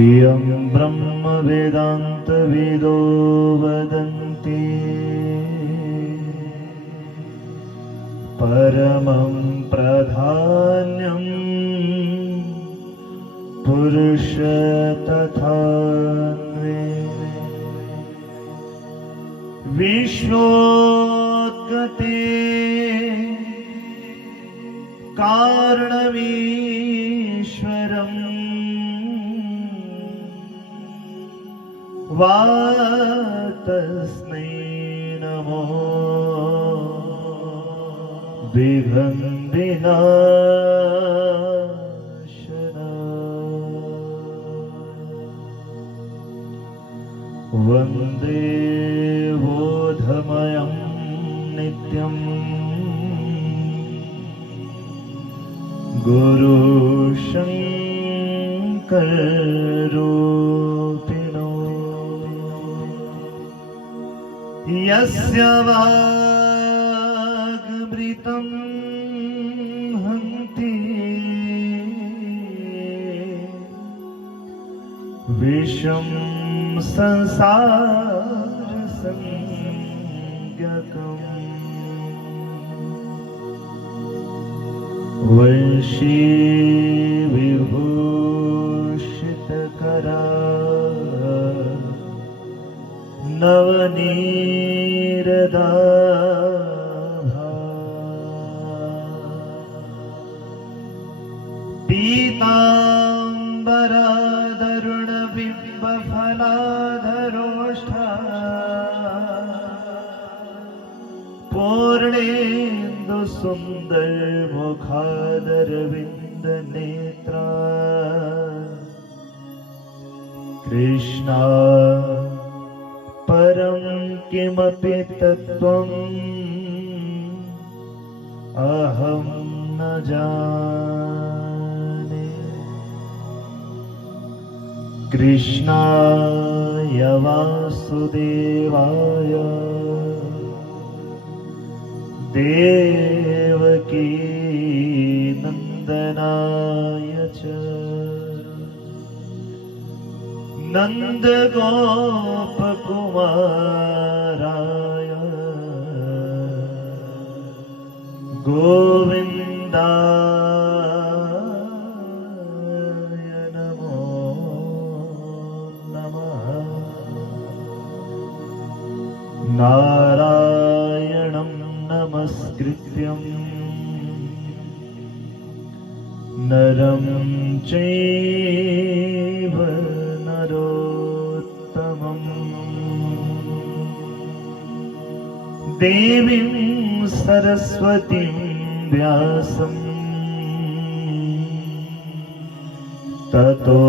इयं ब्रह्म वेदान्तविदो वदन्ति परमं प्राधान्यं पुरुष तथान्वे विश्वोत्पत्ते कारणमीश्वरम् तस्मै नमो विघ्नविनाशनाय वन्दे बोधमयं नित्यम् गुरुशङ्कररूपिणो यस्य वागमृतं हन्ति विषं संसारसंज्ञकम् वंशी विभूषितकरा नवनीरदाभा पीताम्बरादरुणबिम्बफलाधरोष्ठा पूर्णेन्दुसुन्दरमुखादरविन्दनेत्रा कृष्णा परं किमपि तत्त्वम् अहं न जाने कृष्णाय वासुदेवाय देवकी नन्दनाय च नन्दगोपकुमाराय गोविन्दाय नमो नमः नारायणं नमस्कृत्यं नरं चैव नरोत्तमम् देवीं सरस्वतीं व्यासं ततो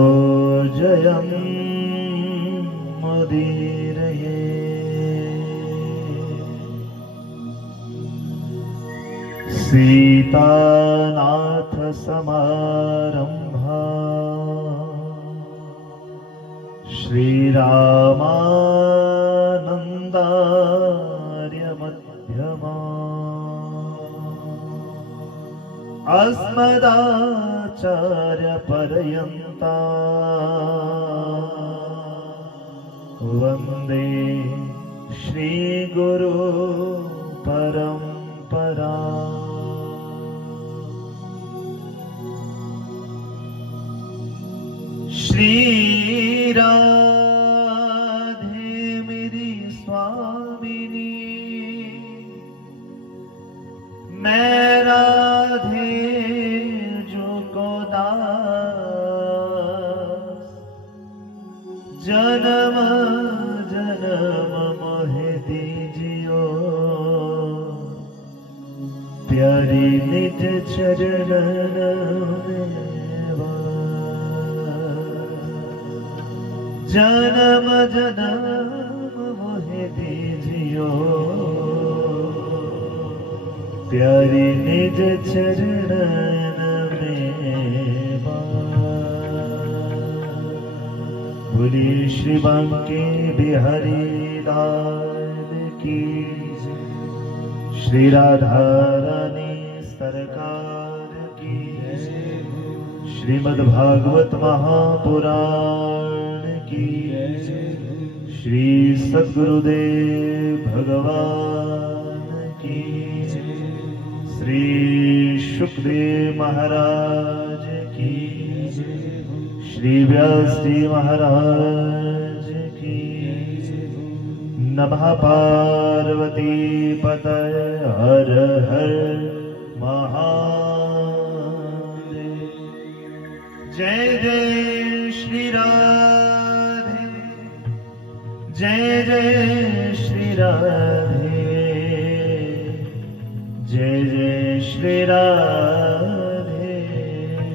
जयमुदीरये सीतानाथसमारम्भा श्रीरामानन्दार्यमध्यमा अस्मदाचार्यपर्यन्ता वन्दे श्रीगुरु परम्परा। श्री राधे मेरी स्वामिनी मैं राधे जो को दास जन्म जन्म मोहे दीजियो प्यारी निज चरण में जन्म जन्म मोहे दीजियो प्यारी निज चरण में बोली श्री बांके बिहारी लाल की श्री राधा रानी सरकार की श्रीमद्भागवत महापुराण की श्री सद्गुरुदेव भगवान की श्री सुखदेव महाराज की श्री व्यास जी महाराज की नमः पार्वती पतय हर हर महादेव। जय जय श्री राधे, जय जय श्री राधे, जय जय श्री राधे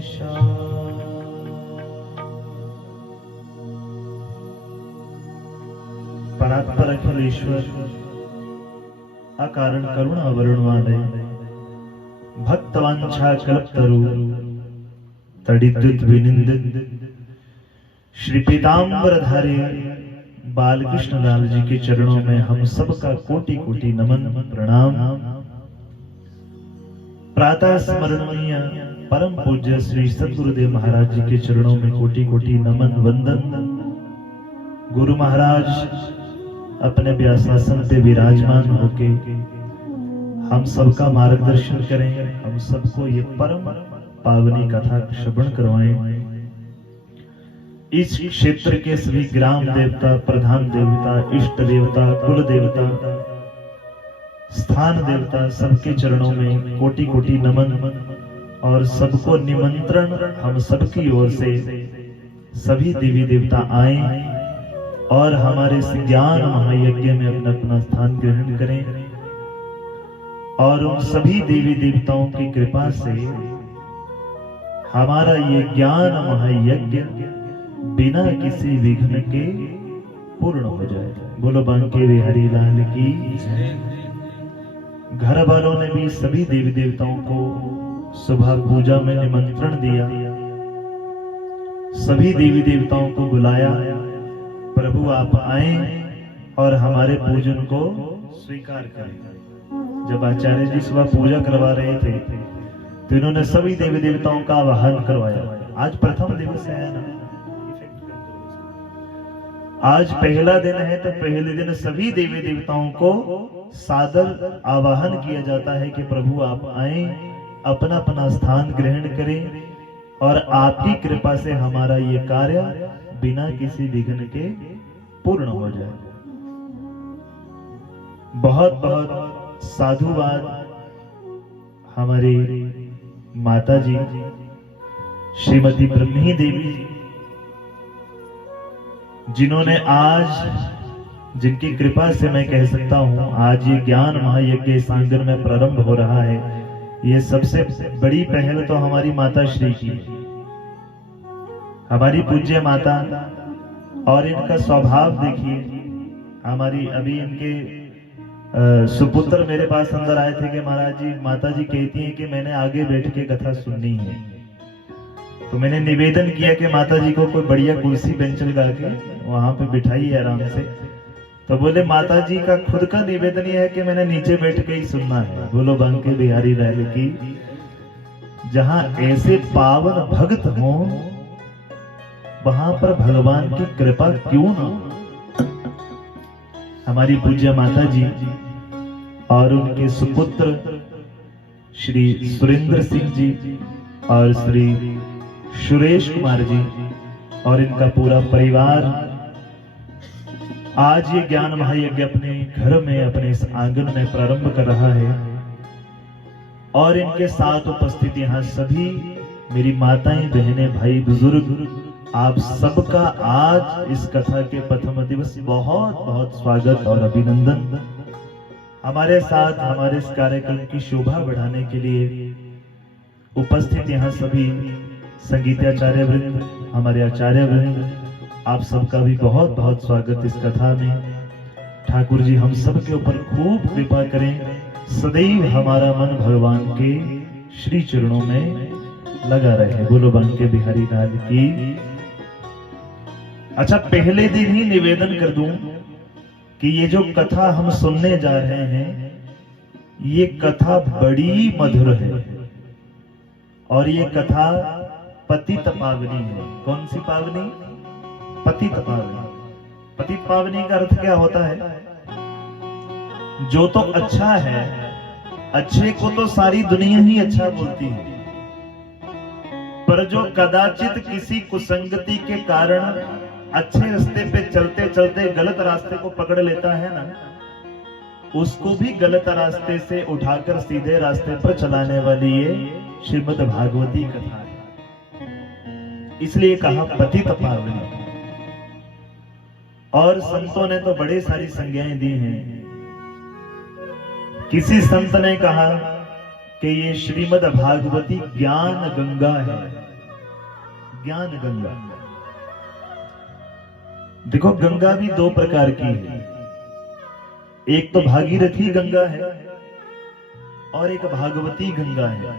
श्याम। परात्पर अखिलेश्वर अकारण करुणा वरुणवादय भक्तवांछा कल्पतरु तडिद्युत विनिंदित श्री पीतांबरधारी बालकृष्ण लाल जी के चरणों में हम सबका कोटि कोटि नमन प्रणाम। प्रातः स्मरणीय परम पूज्य श्री सद्गुरुदेव महाराज जी के चरणों में कोटि कोटि नमन वंदन। गुरु महाराज अपने व्यासासन पे विराजमान होके हम सबका मार्गदर्शन करें, हम सबको ये परम पावनी कथा श्रवण करवाएं। इस क्षेत्र के सभी ग्राम देवता, प्रधान देवता, इष्ट देवता, कुल देवता, स्थान देवता सबके चरणों में कोटि कोटि नमन और सबको निमंत्रण हम सबकी ओर से सभी देवी देवता आए और हमारे इस ज्ञान महायज्ञ में अपना अपना स्थान ग्रहण करें और उन सभी देवी देवताओं की कृपा से हमारा ये ज्ञान महायज्ञ बिना किसी विघ्न के पूर्ण हो जाए। बोलो बांके बिहारी लाल की। घर वालों ने भी सभी देवी देवताओं को सुबह पूजा में निमंत्रण दिया, सभी देवी देवताओं को बुलाया, प्रभु आप आए और हमारे पूजन को स्वीकार करें। जब आचार्य जी सुबह पूजा करवा रहे थे तो इन्होंने सभी देवी देवताओं का आवाहन करवाया। आज प्रथम दिवस है ना, आज पहला दिन है तो पहले दिन सभी देवी देवताओं को सादर आवाहन किया जाता है कि प्रभु आप आए, अपना अपना स्थान ग्रहण करें और आपकी कृपा से हमारा ये कार्य बिना किसी विघ्न के पूर्ण हो जाए। बहुत बहुत साधुवाद हमारी माता जी श्रीमती ब्रह्मी देवी, जिन्होंने आज, जिनकी कृपा से मैं कह सकता हूं आज ये ज्ञान महायज्ञ इस आंगन में प्रारंभ हो रहा है। ये सबसे बड़ी पहल तो हमारी माता श्री की, हमारी पूज्य माता, और इनका स्वभाव देखिए। हमारी अभी इनके सुपुत्र मेरे पास अंदर आए थे कि महाराज जी, माता जी कहती हैं कि मैंने आगे बैठ के कथा सुननी है। तो मैंने निवेदन किया कि माता जी को कोई बढ़िया कुर्सी बेंच लगा के वहां पे बिठाइए आराम से। तो बोले माता जी का खुद का निवेदन यह है कि मैंने नीचे बैठ के ही सुनना है। बोलो बांके बिहारी लाल की। जहां ऐसे पावन भक्त हों वहां पर भगवान की कृपा क्यों ना। हमारी पूज्य माता जी और उनके सुपुत्र श्री सुरेंद्र सिंह जी और श्री सुरेश कुमार जी और इनका पूरा परिवार आज ये ज्ञान महायज्ञ अपने घर में, अपने इस आंगन में प्रारंभ कर रहा है। और इनके साथ उपस्थित यहाँ सभी मेरी माताएं, बहनें, भाई, बुजुर्ग, आप सबका आज इस कथा के प्रथम दिवस बहुत बहुत स्वागत और अभिनंदन। हमारे साथ हमारे इस कार्यक्रम की शोभा बढ़ाने के लिए उपस्थित यहाँ सभी संगीताचार्य वृंद, हमारे आचार्य वृंद, आप सबका भी बहुत बहुत स्वागत इस कथा में। ठाकुर जी हम सब के ऊपर खूब कृपा करें, सदैव हमारा मन भगवान के श्री चरणों में लगा रहे। बोलो बांके बिहारी लाल की। अच्छा, पहले दिन ही निवेदन कर दूं कि ये जो कथा हम सुनने जा रहे हैं ये कथा बड़ी मधुर है और ये कथा पतित पावनी है। कौन सी पावनी? पतित पावनी। पतित पावनी का अर्थ क्या होता है? जो तो अच्छा है, अच्छे को तो सारी दुनिया ही अच्छा बोलती है, पर जो कदाचित किसी कुसंगति के कारण अच्छे रास्ते पे चलते चलते गलत रास्ते को पकड़ लेता है ना, उसको भी गलत रास्ते से उठाकर सीधे रास्ते पर चलाने वाली ये श्रीमद् भागवती कथा है। इसलिए कहा पतित पावनी। और संतों ने तो बड़े सारी संज्ञाएं दी हैं। किसी संत ने कहा कि ये श्रीमद् भागवती ज्ञान गंगा है। ज्ञान गंगा। देखो, गंगा भी दो प्रकार की है। एक तो भागीरथी गंगा है और एक भागवती गंगा है।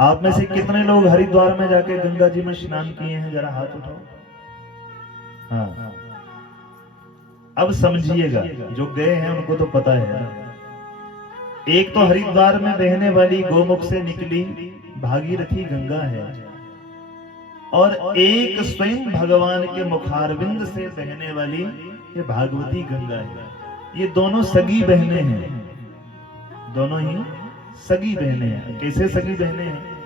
आप में से कितने लोग हरिद्वार में जाके गंगा जी में स्नान किए हैं? जरा हाथ उठाओ। हाँ, अब समझिएगा, जो गए हैं उनको तो पता है। एक तो हरिद्वार में बहने वाली गोमुख से निकली भागीरथी गंगा है, और एक स्वयं भगवान के मुखारविंद से बहने वाली ये भागवती गंगा है। ये दोनों सगी बहनें हैं, दोनों ही सगी बहनें हैं। कैसे सगी बहनें हैं?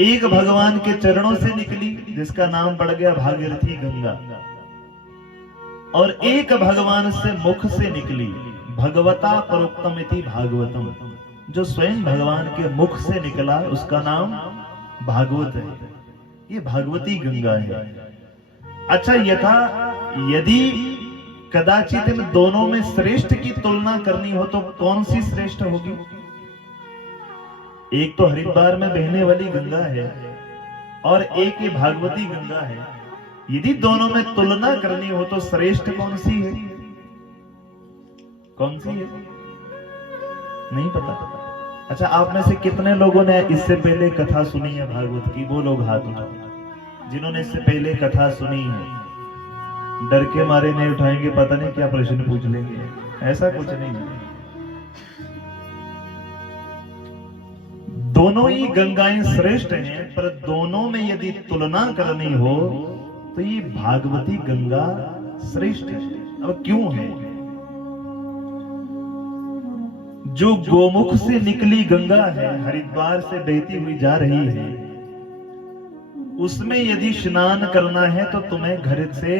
एक भगवान के चरणों से निकली जिसका नाम पड़ गया भागीरथी गंगा, और एक भगवान से मुख से निकली भगवता परोक्तम इति भागवतम, जो स्वयं भगवान के मुख से निकला उसका नाम भागवत है। ये भागवती गंगा है। अच्छा, यदि कदाचित इन दोनों में श्रेष्ठ की तुलना करनी हो तो कौन सी श्रेष्ठ होगी? एक तो हरिद्वार में बहने वाली गंगा है और एक ये भागवती गंगा है। यदि दोनों में तुलना करनी हो तो श्रेष्ठ कौन सी है? कौन सी है? नहीं पता। अच्छा, आप में से कितने लोगों ने इससे पहले कथा सुनी है भागवत की? वो लोग हाथ उठाओ जिन्होंने इससे पहले कथा सुनी है। डर के मारे नहीं उठाएंगे, पता नहीं क्या प्रश्न पूछ लेंगे। ऐसा कुछ नहीं है। दोनों ही गंगाएं श्रेष्ठ हैं, पर दोनों में यदि तुलना करनी हो तो ये भागवती गंगा श्रेष्ठ है। अब क्यों है? जो गोमुख से निकली गंगा है, हरिद्वार से बहती हुई जा रही है, उसमें यदि स्नान करना है तो तुम्हें घर से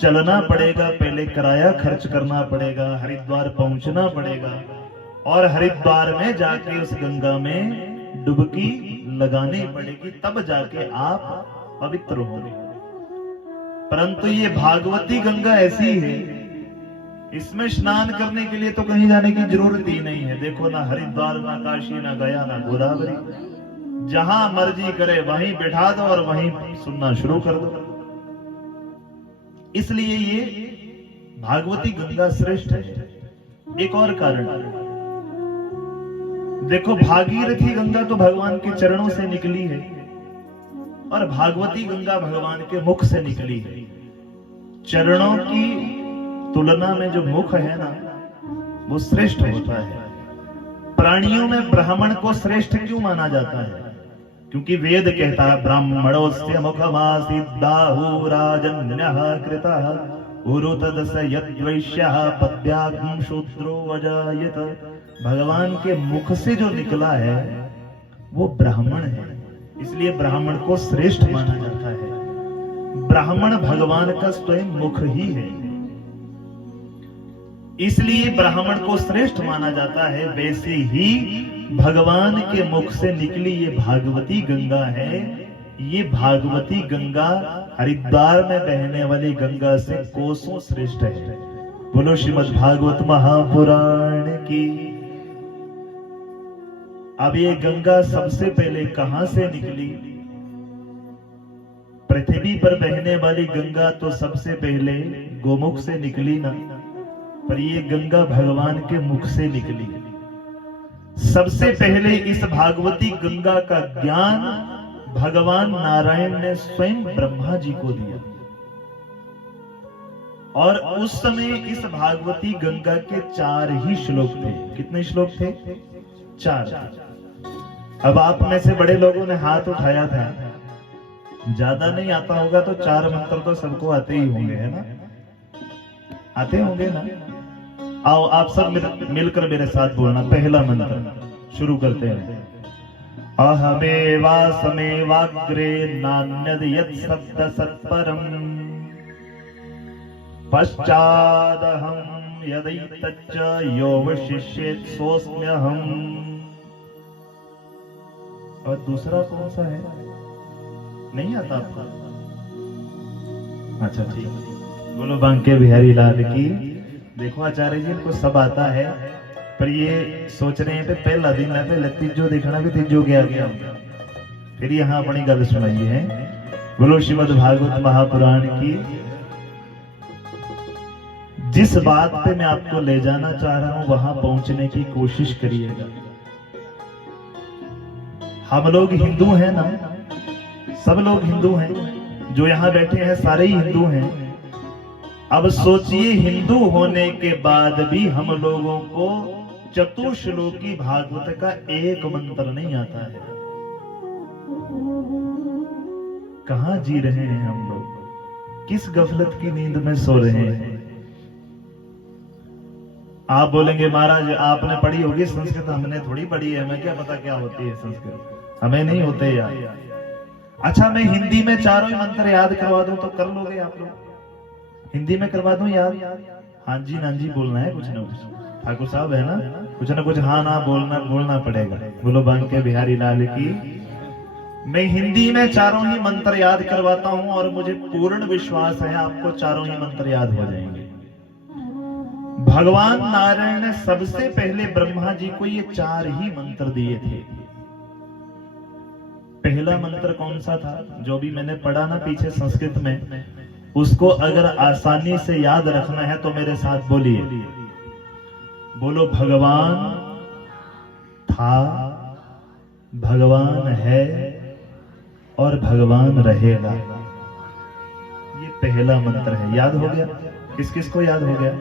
चलना पड़ेगा, पहले किराया खर्च करना पड़ेगा, हरिद्वार पहुंचना पड़ेगा, और हरिद्वार में जाके उस गंगा में डुबकी लगानी पड़ेगी, तब जाके आप पवित्र होंगे। परंतु ये भागवती गंगा ऐसी है, इसमें स्नान करने के लिए तो कहीं जाने की जरूरत ही नहीं है। देखो, ना हरिद्वार, ना काशी, ना गया, ना गोदावरी, जहां मर्जी करे वहीं बैठा दो और वहीं सुनना शुरू कर दो। इसलिए ये भागवती गंगा श्रेष्ठ है। एक और कारण, देखो, भागीरथी गंगा तो भगवान के चरणों से निकली है और भागवती गंगा भगवान के मुख से निकली है। चरणों की तुलना में जो मुख है ना, वो श्रेष्ठ होता है। प्राणियों में ब्राह्मण को श्रेष्ठ क्यों माना जाता है? क्योंकि वेद कहता है ब्राह्मणोस्य मुखमासीद्दाहु राजन्यः कृतः उरुतदस यद्वैश्यः पद्याग्ं शूद्रो अजायत। भगवान के मुख से जो निकला है वो ब्राह्मण है, इसलिए ब्राह्मण को श्रेष्ठ माना जाता है। ब्राह्मण भगवान का स्वयं मुख ही है, इसलिए ब्राह्मण को श्रेष्ठ माना जाता है। वैसे ही भगवान के मुख से निकली ये भागवती गंगा है। ये भागवती गंगा हरिद्वार में बहने वाली गंगा से कोसों श्रेष्ठ है। बोलो श्रीमद् भागवत महापुराण की। अब ये गंगा सबसे पहले कहां से निकली? पृथ्वी पर बहने वाली गंगा तो सबसे पहले गोमुख से निकली ना, पर ये गंगा भगवान के मुख से निकली। सबसे पहले इस भागवती गंगा का ज्ञान भगवान नारायण ने स्वयं ब्रह्मा जी को दिया, और उस समय इस भागवती गंगा के 4 ही श्लोक थे। कितने श्लोक थे? 4। अब आप में से बड़े लोगों ने हाथ उठाया था, ज्यादा नहीं आता होगा तो 4 मंत्र तो सबको आते ही होंगे, है ना? आते होंगे ना? आओ आप सब मिलकर मेरे साथ बोलना। पहला मंत्र शुरू करते हैं। अहमेवासमेवाग्रे नान्यद यत् शब्द सत्परम पश्चादहं यदैतच्च यो वशिष्येत् सोऽस्म्यहम्। और दूसरा कौन सा है? नहीं आता आपको? अच्छा ठीक, बोलो बांके बिहारी लाल की। देखो आचार्य जी को सब आता है, पर ये सोच रहे हैं पहला दिन है, पहले तीजो देखना भी तीजो गया फिर यहाँ अपनी गल सुनाई है। बोलो श्रीमद् भागवत महापुराण की। जिस बात पे मैं आपको ले जाना चाह रहा हूं वहां पहुंचने की कोशिश करिएगा। हम लोग हिंदू हैं ना, सब लोग हिंदू हैं, जो यहाँ बैठे हैं सारे ही हिंदू हैं। अब सोचिए, हिंदू होने के बाद भी हम लोगों को चतुश्लोकी भागवत का एक मंत्र नहीं आता है। कहां जी रहे हैं हम लोग? किस गफलत की नींद में सो रहे हैं? आप बोलेंगे महाराज आपने पढ़ी होगी संस्कृत, हमने थोड़ी पढ़ी है, हमें क्या पता क्या होती है संस्कृत, हमें नहीं होते यार। अच्छा मैं हिंदी में चारों ही मंत्र याद करवा दूं तो कर लोगे आप लोग? हिंदी में करवा दूं याद? हाँ जी ना जी बोलना है, कुछ ना कुछ ठाकुर साहब है ना, कुछ ना कुछ हाँ ना बोलना पड़ेगा। बोलो बांके बिहारी लाल की। मैं हिंदी में चारों ही मंत्र याद करवाता हूं और मुझे पूर्ण विश्वास है आपको चारों ही मंत्र याद हो जाएंगे। भगवान नारायण ने सबसे पहले ब्रह्मा जी को ये 4 ही मंत्र दिए थे। पहला मंत्र कौन सा था? जो भी मैंने पढ़ा ना पीछे संस्कृत में, उसको अगर आसानी से याद रखना है तो मेरे साथ बोलिए। बोलो भगवान था, भगवान है और भगवान रहेगा। ये पहला मंत्र है। याद हो गया? किस किस को याद हो गया?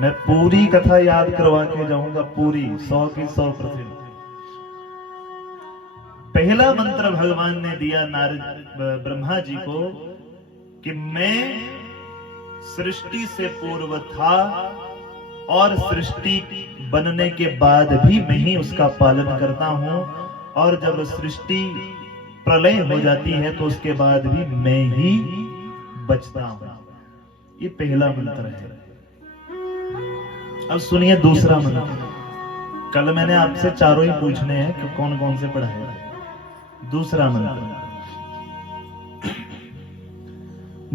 मैं पूरी कथा याद करवा के जाऊंगा, पूरी 100 की 100%। पहला मंत्र भगवान ने दिया नारद ब्रह्मा जी को कि मैं सृष्टि से पूर्व था और सृष्टि बनने के बाद भी मैं ही उसका पालन करता हूं, और जब सृष्टि प्रलय हो जाती है तो उसके बाद भी मैं ही बचता हूं। ये पहला मंत्र है। अब सुनिए दूसरा मंत्र। कल मैंने आपसे चारों ही पूछने हैं कि कौन कौन से पढ़ाए। दूसरा मंत्र,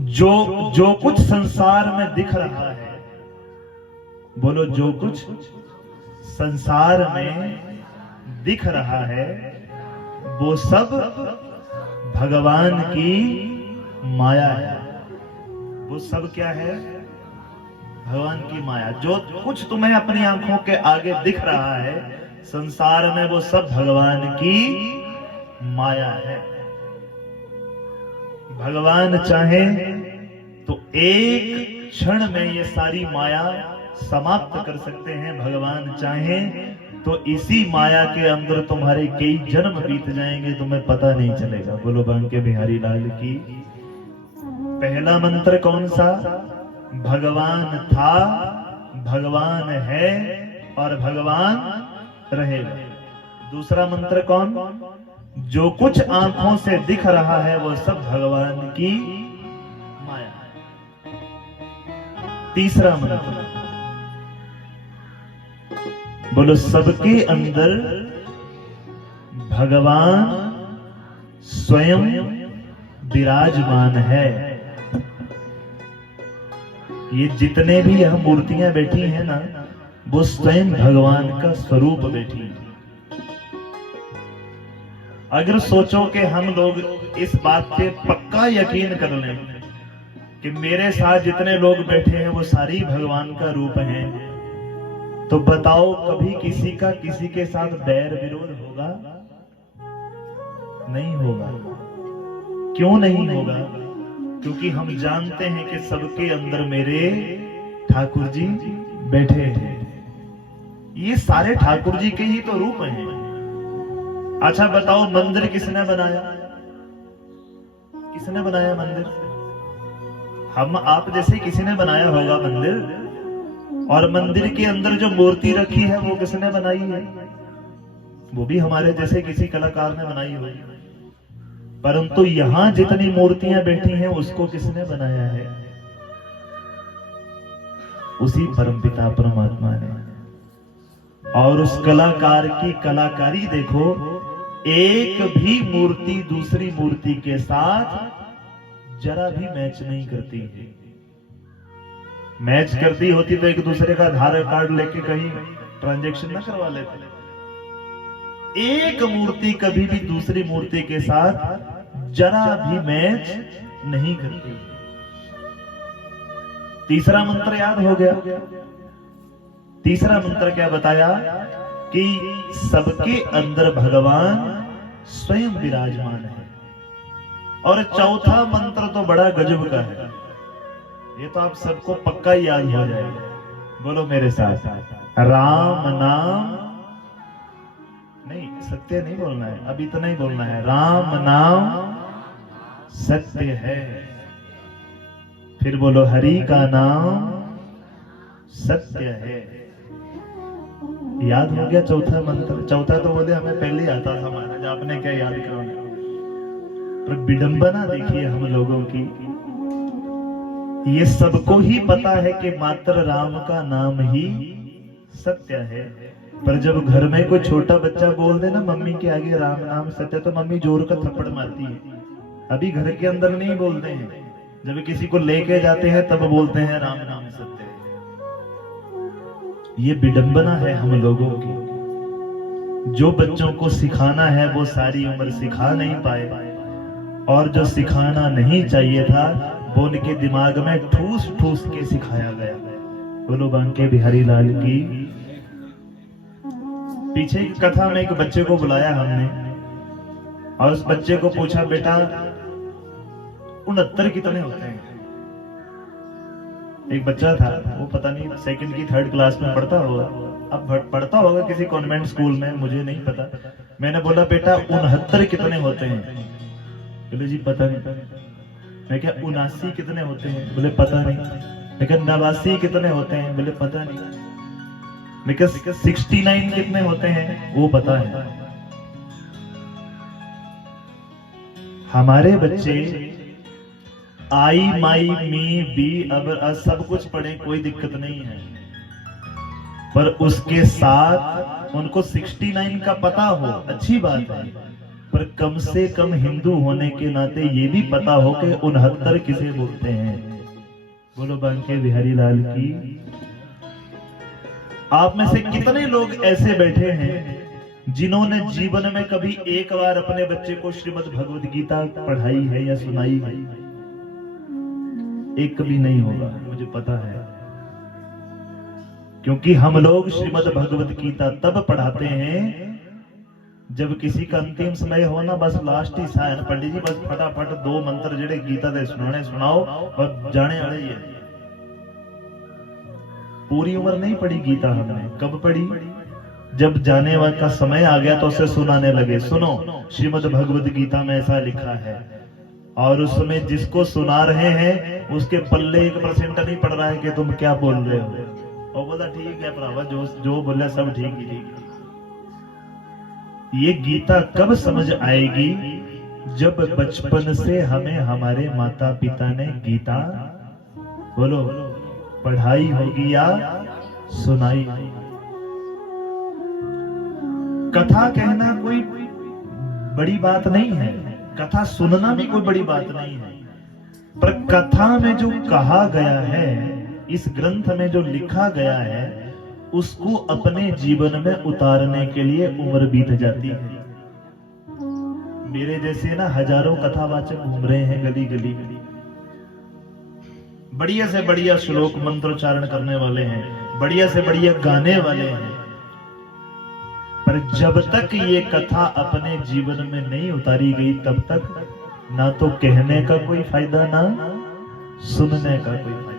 जो कुछ संसार में दिख रहा है, बोलो जो कुछ संसार में दिख रहा है वो सब भगवान की माया है। वो सब क्या है? भगवान की माया। जो कुछ तुम्हें अपनी आंखों के आगे दिख रहा है संसार में, वो सब भगवान की माया है। भगवान चाहे तो एक क्षण में ये सारी माया समाप्त कर सकते हैं। भगवान चाहे तो इसी माया के अंदर तुम्हारे कई जन्म बीत जाएंगे, तुम्हें पता नहीं चलेगा। बोलो बांके बिहारी लाल की। पहला मंत्र कौन सा? भगवान था, भगवान है और भगवान रहेगा। दूसरा मंत्र कौन? जो कुछ आंखों से दिख रहा है वो सब भगवान की माया है। तीसरा मंत्र, बोलो सबके अंदर भगवान स्वयं विराजमान है। ये जितने भी यह मूर्तियां बैठी हैं ना, वो स्वयं भगवान का स्वरूप बैठी है। अगर सोचो कि हम लोग इस बात पे पक्का यकीन कर लें कि मेरे साथ जितने लोग बैठे हैं वो सारी भगवान का रूप हैं, तो बताओ कभी किसी का किसी के साथ बैर विरोध होगा? नहीं होगा। क्यों नहीं होगा? क्योंकि हम जानते हैं कि सबके अंदर मेरे ठाकुर जी बैठे हैं। ये सारे ठाकुर जी के ही तो रूप हैं। अच्छा बताओ, मंदिर किसने बनाया? किसने बनाया मंदिर? हम आप जैसे किसी ने बनाया होगा मंदिर। और मंदिर के अंदर जो मूर्ति रखी है वो किसने बनाई है? वो भी हमारे जैसे किसी कलाकार ने बनाई होगी। परंतु यहां जितनी मूर्तियां बैठी हैं उसको किसने बनाया है? उसी परमपिता परमात्मा ने। और उस कलाकार की कलाकारी देखो, एक भी मूर्ति दूसरी मूर्ति के साथ जरा भी मैच नहीं करती है। मैच करती होती तो एक दूसरे का आधार कार्ड लेके कहीं ट्रांजैक्शन ना करवा लेते। एक मूर्ति कभी भी दूसरी मूर्ति के साथ जरा भी मैच नहीं करती। तीसरा मंत्र याद हो गया। तीसरा मंत्र क्या बताया? कि सबके अंदर भगवान स्वयं विराजमान है। और चौथा मंत्र तो बड़ा गजब का है, ये तो आप सबको पक्का ही याद हो जाएगा। बोलो मेरे साथ, राम नाम नहीं, सत्य नहीं बोलना है, अब इतना ही बोलना है, राम नाम सत्य है। फिर बोलो, हरि का नाम सत्य है। याद हो गया चौथा मंत्र? चौथा तो बोले हमें पहले ही आता था महाराज, आपने क्या याद कराना। पर विडंबना देखिए हम लोगों की, ये सबको ही पता है कि मात्र राम का नाम ही सत्य है। पर जब घर में कोई छोटा बच्चा बोल दे ना मम्मी के आगे राम नाम सत्य, तो मम्मी जोर का थप्पड़ मारती है। अभी घर के अंदर नहीं बोलते हैं, जब किसी को लेके जाते हैं तब बोलते हैं राम नाम सत्य। ये विडंबना है हम लोगों की। जो बच्चों को सिखाना है वो सारी उम्र सिखा नहीं पाए, और जो सिखाना नहीं चाहिए था वो उनके दिमाग में ठूस ठूस के सिखाया गया। बोलो बांके बिहारी लाल की। पीछे की कथा में एक बच्चे को बुलाया हमने, और उस बच्चे को पूछा, बेटा 69 कितने होते हैं? एक बच्चा था, वो पता नहीं सेकंड की थर्ड क्लास में पढ़ता होगा, अब पढ़ता होगा किसी कॉन्वेंट स्कूल में, मुझे नहीं पता। मैंने बोला, बेटा 69 कितने होते हैं? बोले जी पता नहीं। मैं क्या 79 कितने होते हैं? बोले पता नहीं। मैं क्या 89 कितने होते हैं? बोले पता नहीं। मैं क्या 69 कितने होते हैं? वो पता है। हमारे बच्चे आई माई मी बी अब सब कुछ पढ़े, कोई दिक्कत नहीं है, पर उसके साथ उनको 69 का पता हो, अच्छी बात है, पर कम से कम हिंदू होने के नाते ये भी पता हो कि 69 किसे बोलते हैं। बोलो बांके बिहारी लाल की। आप में से कितने लोग ऐसे बैठे हैं जिन्होंने जीवन में कभी एक बार अपने बच्चे को श्रीमद् भगवद गीता पढ़ाई है या सुनाई है? एक कभी नहीं होगा, मुझे पता है। क्योंकि हम लोग श्रीमद् भगवद गीता तब पढ़ाते हैं जब किसी का अंतिम समय हो ना, बस लास्ट ही सायन पंडित जी बस फटाफट 2 मंत्र जेड़े गीता दे सुनाने सुनाओ और जाने वाले ही है। पूरी उम्र नहीं पढ़ी गीता हमने, कब पढ़ी? जब जाने वाला का समय आ गया तो उसे सुनाने लगे, सुनो श्रीमद् भगवद गीता में ऐसा लिखा है। और उस समय जिसको सुना रहे हैं उसके पल्ले 1% नहीं पड़ रहा है कि तुम क्या बोल रहे हो। और बोला ठीक है भरावा, जो बोला सब ठीक ही ठीक। ये गीता कब समझ आएगी? जब बचपन से हमें हमारे माता पिता ने गीता बोलो पढ़ाई होगी या सुनाई। कथा कहना कोई बड़ी बात नहीं है, कथा सुनना भी कोई बड़ी बात नहीं है, पर कथा में जो कहा गया है, इस ग्रंथ में जो लिखा गया है, उसको अपने जीवन में उतारने के लिए उम्र बीत जाती है। मेरे जैसे ना हजारों कथावाचक घूम रहे हैं गली गली, बढ़िया से बढ़िया श्लोक मंत्रोच्चारण करने वाले हैं, बढ़िया से बढ़िया गाने वाले हैं, पर जब तक ये कथा अपने जीवन में नहीं उतारी गई तब तक ना तो कहने का कोई फायदा ना सुनने का कोई फायदा।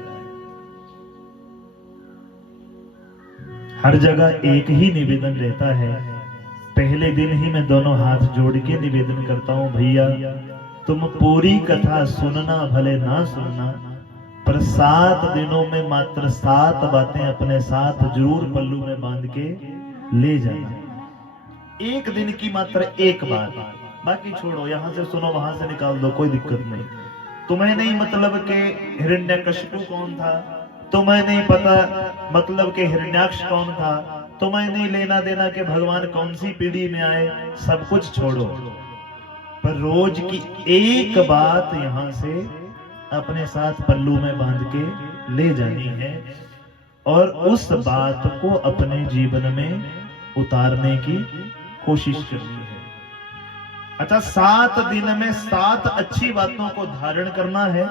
हर जगह एक ही निवेदन रहता है, पहले दिन ही मैं दोनों हाथ जोड़ के निवेदन करता हूं, भैया तुम पूरी कथा सुनना भले ना सुनना, पर 7 दिनों में मात्र 7 बातें अपने साथ जरूर पल्लू में बांध के ले जाना। एक दिन की मात्र एक बात, बाकी छोड़ो, यहां से सुनो वहां से निकाल दो, कोई दिक्कत नहीं। तुम्हें नहीं मतलब के हिरण्यकशिपु कौन था, तुम्हें नहीं पता मतलब के हिरण्याक्ष कौन था, तुम्हें नहीं लेना देना के भगवान कौन सी पीढ़ी में आए, सब कुछ छोड़ो, पर रोज की एक बात यहां से अपने साथ पल्लू में बांध के ले जानी है और उस बात को अपने जीवन में उतारने की कोशिश करनी है। अच्छा, 7 दिन में 7 अच्छी बातों को धारण करना है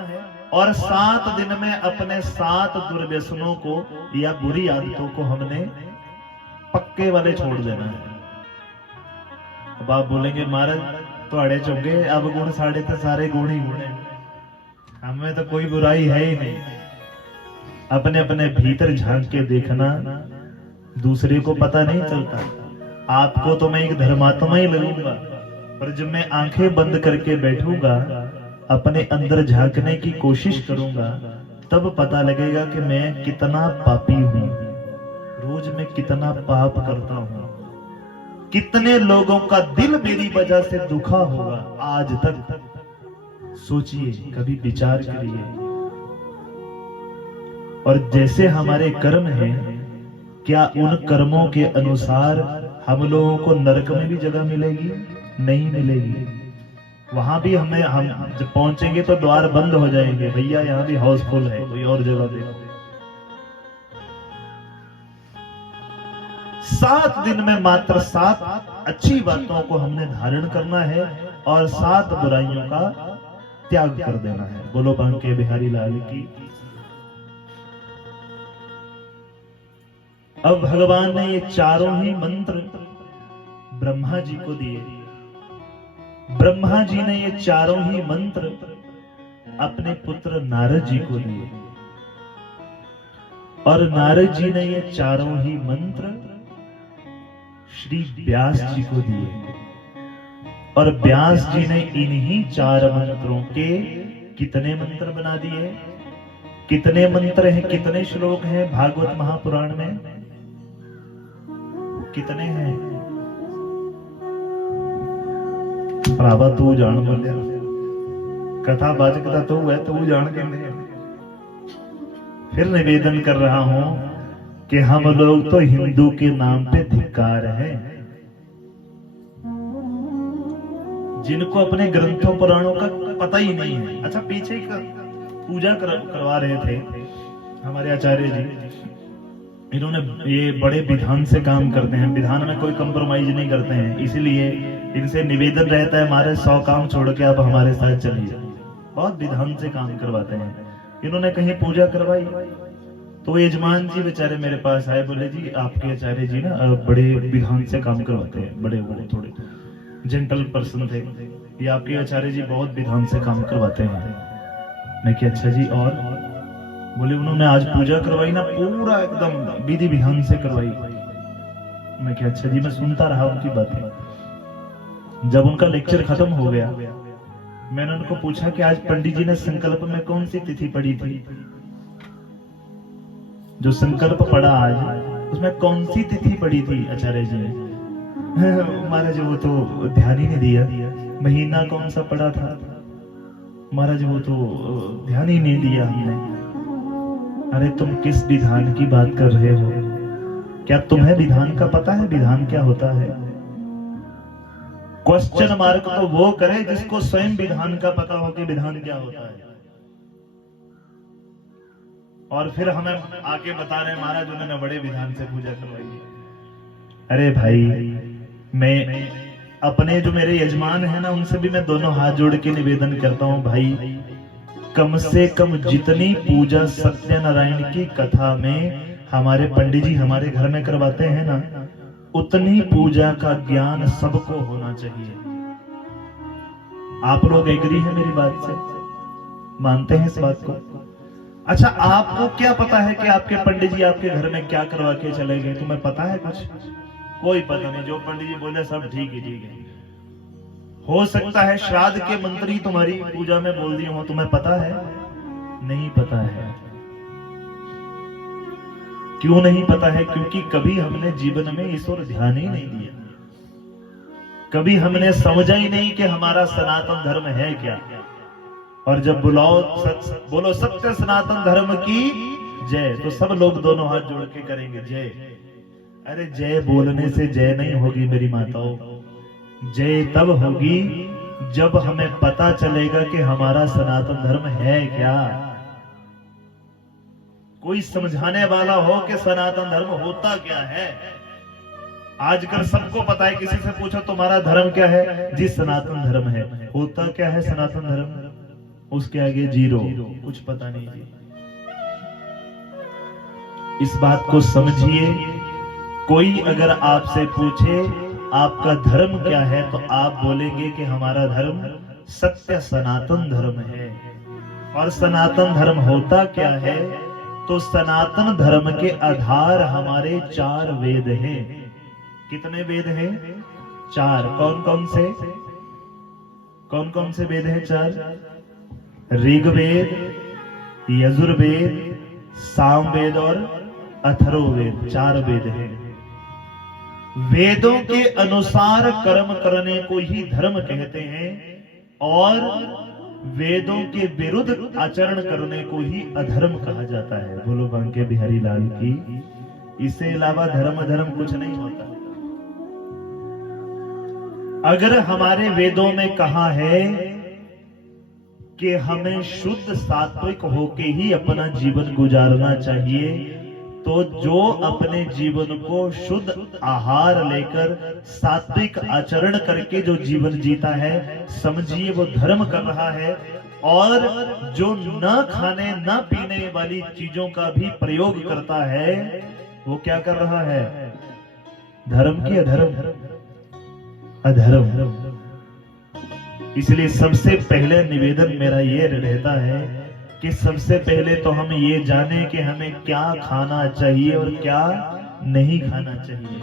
और 7 दिन में अपने 7 दुर्व्यसनों को या बुरी आदतों को हमने पक्के वाले छोड़ देना है। अब आप बोलेंगे महाराज थोड़े चुगे अब गुण साढ़े तो सारे गुण ही गुण है, हमें तो कोई बुराई है ही नहीं। अपने अपने भीतर झांक के देखना, दूसरे को पता नहीं चलता। आपको तो मैं एक धर्मात्मा ही लगूंगा, पर जब मैं आंखें बंद करके बैठूंगा, अपने अंदर झांकने की कोशिश करूंगा, तब पता लगेगा कि मैं कितना पापी हूं, रोज मैं कितना पाप करता हूं, कितने लोगों का दिल मेरी वजह से दुखा होगा आज तक। सोचिए, कभी विचार करिए। और जैसे हमारे कर्म हैं, क्या उन कर्मों के अनुसार हम लोगों को नरक में भी जगह मिलेगी? नहीं मिलेगी। वहां भी हम जब पहुंचेंगे तो द्वार बंद हो जाएंगे, भैया यहाँ भी हाउसफुल है, कोई और जगह देखो। 7 दिन में मात्र 7 अच्छी बातों को हमने धारण करना है और 7 बुराइयों का त्याग कर देना है। बोलो बांके बिहारी लाल की। अब भगवान ने ये चारों ही मंत्र ब्रह्मा जी को दिए। ब्रह्मा जी ने ये चारों ही मंत्र अपने पुत्र नारद जी को दिए और नारद जी ने ये चारों ही मंत्र श्री व्यास जी को दिए और व्यास जी ने इन्हीं 4 मंत्रों के कितने मंत्र बना दिए? कितने मंत्र हैं, कितने श्लोक हैं भागवत महापुराण में? कितने हैं? भरावा तू जान बोलिया, कथा बाचक तो है, तू जान के नहीं। फिर निवेदन कर रहा हूं कि हम लोग तो हिंदू के नाम पे धिक्कार हैं, जिनको अपने ग्रंथों पुराणों का पता ही नहीं है। अच्छा, पीछे पूजा करवा रहे थे हमारे आचार्य जी, इन्होंने ये बड़े विधान से काम करते हैं, विधान में कोई कंप्रोमाइज नहीं करते हैं, इसीलिए इनसे निवेदन रहता है हमारे 100 काम छोड़ के आप हमारे साथ चलिए। बहुत विधान से काम करवाते हैं। इन्होंने कहीं पूजा करवाई तो यजमान जी बेचारे मेरे पास आए, बोले जी आपके आचार्य जी ना बड़े विधान से काम करवाते हैं, बड़े बड़े थोड़े जेंटल पर्सन थे, ये आपके आचार्य जी बहुत विधान से काम करवाते हैं। मैं क्या अच्छा जी, और बोले उन्होंने आज पूजा करवाई ना पूरा एकदम विधि विधान से करवाई। मैं क्या अच्छा जी, मैं सुनता रहा उनकी बातें। जब उनका लेक्चर खत्म हो गया, मैंने उनको पूछा कि आज पंडित जी ने संकल्प में कौन सी तिथि पढ़ी थी? जो संकल्प पढ़ा आज उसमें कौन सी तिथि पढ़ी थी आचार्य जी ने? महाराज वो तो ध्यान ही नहीं दिया। महीना कौन सा पढ़ा था? महाराज वो तो ध्यान ही नहीं दिया हमने। अरे तुम किस विधान की बात कर रहे हो? क्या तुम्हें विधान का पता है? विधान क्या होता है? क्वेश्चन मार्क तो वो करे जिसको स्वयं विधान का पता हो कि विधान क्या होता है। और फिर हमें आके बता रहे महाराज उन्होंने बड़े विधान से पूजा करवाई। अरे भाई, मैं अपने जो मेरे यजमान है ना, उनसे भी मैं दोनों हाथ जोड़ के निवेदन करता हूं, भाई कम से कम जितनी पूजा सत्यनारायण की कथा में हमारे पंडित जी हमारे घर में करवाते हैं ना, उतनी पूजा का ज्ञान सबको होना चाहिए। आप लोग एग्री है मेरी बात से? मानते हैं इस बात को? अच्छा, आपको क्या पता है कि आपके पंडित जी आपके घर में क्या करवा के चले गए? तुम्हें पता है कुछ? कोई पता नहीं, जो पंडित जी बोले सब ठीक है। हो सकता है श्राद्ध के मंत्र ही तुम्हारी पूजा में बोल दिए हो, तुम्हें पता है? नहीं पता है। क्यों नहीं पता है? क्योंकि कभी हमने जीवन में इस ओर ध्यान ही नहीं दिया, कभी हमने समझा ही नहीं कि हमारा सनातन धर्म है क्या। और जब बोलो सत्य सनातन धर्म की जय, तो सब लोग दोनों हाथ जोड़ के करेंगे जय। अरे जय बोलने से जय नहीं होगी मेरी माताओं, जय तब होगी जब हमें पता चलेगा कि हमारा सनातन धर्म है क्या। कोई समझाने वाला हो कि सनातन धर्म होता क्या है। आजकल सबको पता है, किसी से पूछो तुम्हारा धर्म क्या है, जी सनातन धर्म है। होता क्या है सनातन धर्म? उसके आगे जीरो, कुछ पता नहीं जी। इस बात को समझिए। कोई अगर आपसे पूछे आपका धर्म क्या है, तो आप बोलेंगे कि हमारा धर्म सत्य सनातन धर्म है। और सनातन धर्म होता क्या है? तो सनातन धर्म के आधार हमारे 4 वेद हैं। कितने वेद हैं? 4। कौन कौन से वेद हैं? 4। ऋग्वेद, यजुर्वेद, सामवेद और अथर्ववेद, 4 वेद हैं। वेदों के अनुसार कर्म करने को ही धर्म कहते हैं, और वेदों के विरुद्ध आचरण करने को ही अधर्म कहा जाता है। बोलो बांके बिहारी लाल की। इससे अलावा धर्म कुछ नहीं होता। अगर हमारे वेदों में कहा है कि हमें शुद्ध सात्विक होके ही अपना जीवन गुजारना चाहिए, तो जो अपने जीवन को शुद्ध आहार लेकर सात्विक आचरण करके जो जीवन जीता है, समझिए वो धर्म कर रहा है। और जो न खाने न पीने वाली चीजों का भी प्रयोग करता है, वो क्या कर रहा है? धर्म की अधर्म। इसलिए सबसे पहले निवेदन मेरा ये रहता है कि सबसे पहले तो हम ये जाने कि हमें क्या खाना चाहिए और क्या नहीं खाना चाहिए।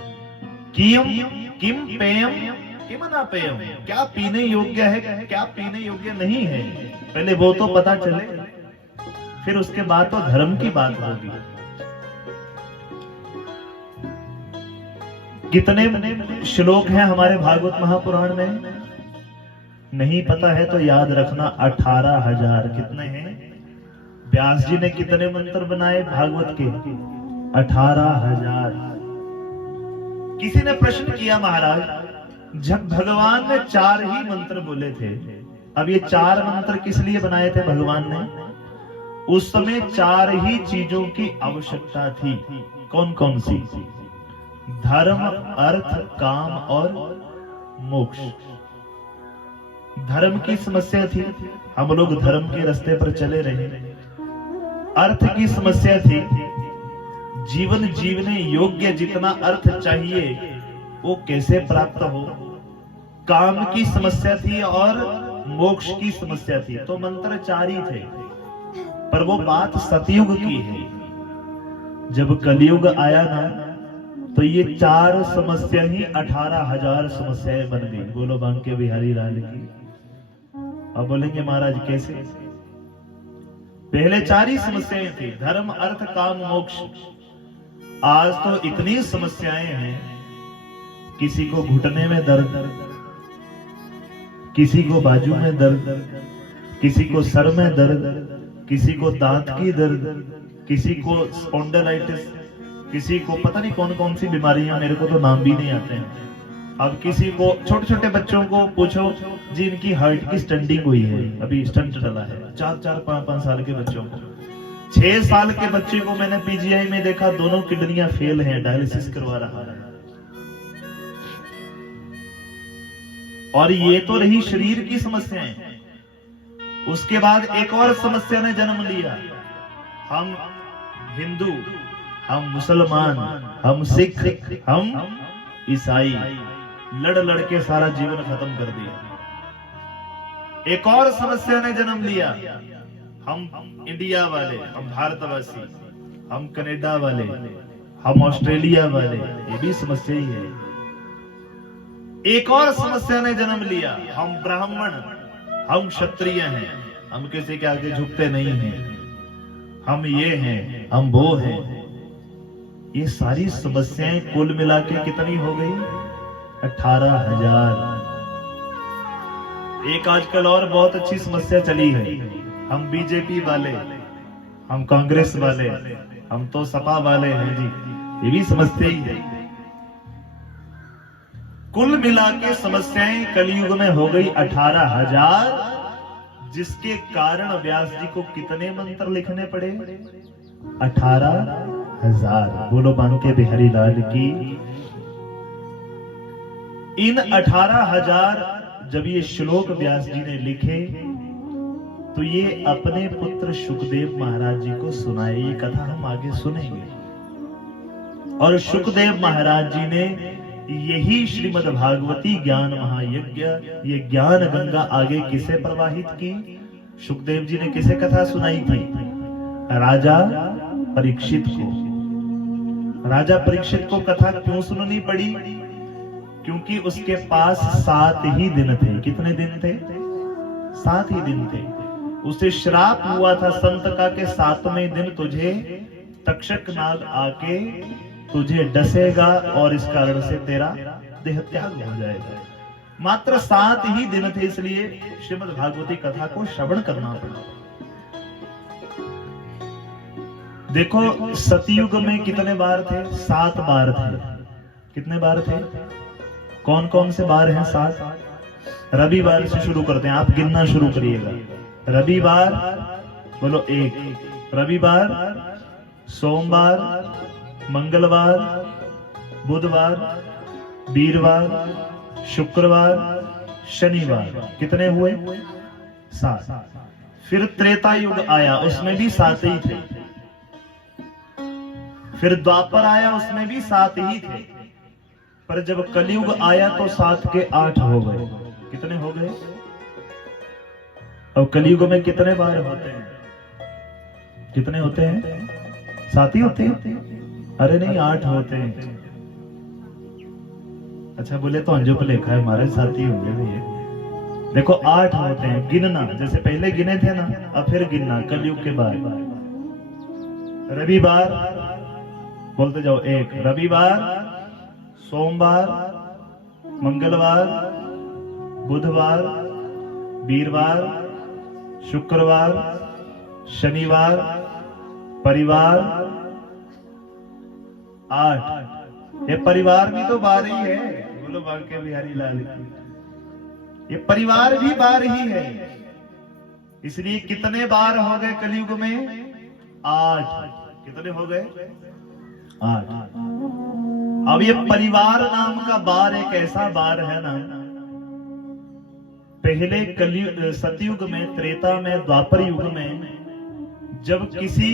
किम पेयम किम ना पेयम, क्या पीने योग्य है, क्या पीने योग्य नहीं है, पहले वो तो पता चले, फिर उसके बाद तो धर्म की बात होगी। कितने श्लोक हैं हमारे भागवत महापुराण में? नहीं पता है तो याद रखना, 18,000। कितने हैं? व्यास जी ने कितने मंत्र बनाए भागवत के? 18,000। किसी ने प्रश्न किया, महाराज जब भगवान ने 4 ही मंत्र बोले थे, अब ये 4 मंत्र किस लिए बनाए थे भगवान ने? उस समय 4 ही चीजों की आवश्यकता थी। कौन कौन सी? धर्म, अर्थ, काम और मोक्ष। धर्म की समस्या थी, हम लोग धर्म के रास्ते पर चले रहे। अर्थ की समस्या थी, जीवन जीवने योग्य जितना अर्थ चाहिए वो कैसे प्राप्त हो। काम की समस्या थी और मोक्ष की समस्या थी। तो मंत्र 4 ही थे, पर वो बात सतयुग की है। जब कलयुग आया ना, तो ये 4 समस्या ही 18,000 समस्याएं बन गई। बोलो बांके बिहारी लाल की। अब बोलेंगे महाराज कैसे? पहले 4 ही समस्याएं थी, धर्म, अर्थ, काम, मोक्ष। आज तो इतनी समस्याएं हैं, किसी को घुटने में दर्द, किसी को बाजू में दर्द, किसी को सर में दर्द, किसी को दांत की दर्द, किसी को स्पॉन्डिलाइटिस, किसी को पता नहीं कौन कौन सी बीमारियां, मेरे को तो नाम भी नहीं आते हैं। अब किसी को, छोटे छोटे बच्चों को पूछो जिनकी हार्ट की स्टंटिंग हुई है, अभी स्टंट डला है, 4-4, 5-5 साल के बच्चों को। 6 साल के बच्चे को मैंने पीजीआई में देखा, दोनों किडनियां फेल हैं, डायलिसिस करवा रहा है। और ये तो रही शरीर की समस्याएं। उसके बाद एक और समस्या ने जन्म लिया। हम हिंदू, हम मुसलमान, हम सिख, हम ईसाई, लड़ के सारा जीवन खत्म कर दिया। एक और समस्या ने जन्म लिया। हम इंडिया वाले, हम भारतवासी, हम कनाडा वाले, हम ऑस्ट्रेलिया वाले, ये भी समस्या ही है। एक और समस्या ने जन्म लिया, हम ब्राह्मण, हम क्षत्रिय हैं, हम किसी के आगे झुकते नहीं हैं, हम ये हैं, हम वो हैं। ये सारी समस्याएं कुल मिला के कितनी हो गई? 18,000। एक आजकल और बहुत अच्छी समस्या चली है, हम बीजेपी वाले, हम कांग्रेस वाले, हम तो सपा वाले हैं जी, ये भी समस्या ही है। कुल मिला के समस्याएं कलयुग में हो गई 18,000, जिसके कारण व्यास जी को कितने मंत्र लिखने पड़े? 18,000। बोलो बांके बिहारी लाल की। इन 18,000 जब ये श्लोक व्यास जी ने लिखे तो ये अपने पुत्र शुकदेव महाराज जी को सुनाए। ये कथा हम आगे सुनेंगे। और शुकदेव महाराज जी ने यही श्रीमद् भागवती ज्ञान महायज्ञ, ये ज्ञान गंगा आगे किसे प्रवाहित की? शुकदेव जी ने किसे कथा सुनाई थी? राजा परीक्षित को। राजा परीक्षित को कथा क्यों सुननी पड़ी? क्योंकि उसके पास 7 ही दिन थे। कितने दिन थे? 7 ही दिन थे। उसे श्राप हुआ था संत का के 7वें दिन तुझे तक्षक नाग आके तुझे डसेगा और इस कारण से तेरा देह त्याग हो जाएगा। मात्र 7 ही दिन थे, इसलिए श्रीमद् भागवती कथा को श्रवण करना पड़ा। देखो सतयुग में कितने बार थे? 7 बार थे। कितने बार थे? कौन कौन से बार हैं? 7। रविवार से शुरू करते हैं, आप गिनना शुरू करिएगा। रविवार बोलो 1, रविवार, सोमवार, मंगलवार, बुधवार, वीरवार, शुक्रवार, शनिवार। कितने हुए? 7। फिर त्रेता युग आया, उसमें भी 7 ही थे। फिर द्वापर आया, उसमें भी 7 ही थे। पर जब कलयुग आया तो 7 के 8 हो गए। कितने हो गए? और कलयुग में कितने बार होते हैं? कितने होते हैं? 7 ही होते हैं? अरे नहीं, 8 होते हैं। अच्छा बोले तो अंजो पे लिखा है हमारे 7 ही होंगे भैया। देखो 8 होते हैं। गिनना, जैसे पहले गिने थे ना, अब फिर गिनना कलयुग के बाद। रविवार बोलते जाओ 1, रविवार, सोमवार, मंगलवार, बुधवार, वीरवार, शुक्रवार, शनिवार, परिवार, 8। ये परिवार भी तो बार ही है। बोलो बांके बिहारी लाल की। ये परिवार भी बार ही है। इसलिए कितने बार हो गए कलयुग में? 8। कितने हो गए? 8। अब ये परिवार नाम का बार एक ऐसा बार है ना, पहले कलयुग सतयुग में, त्रेता में, द्वापर युग में जब किसी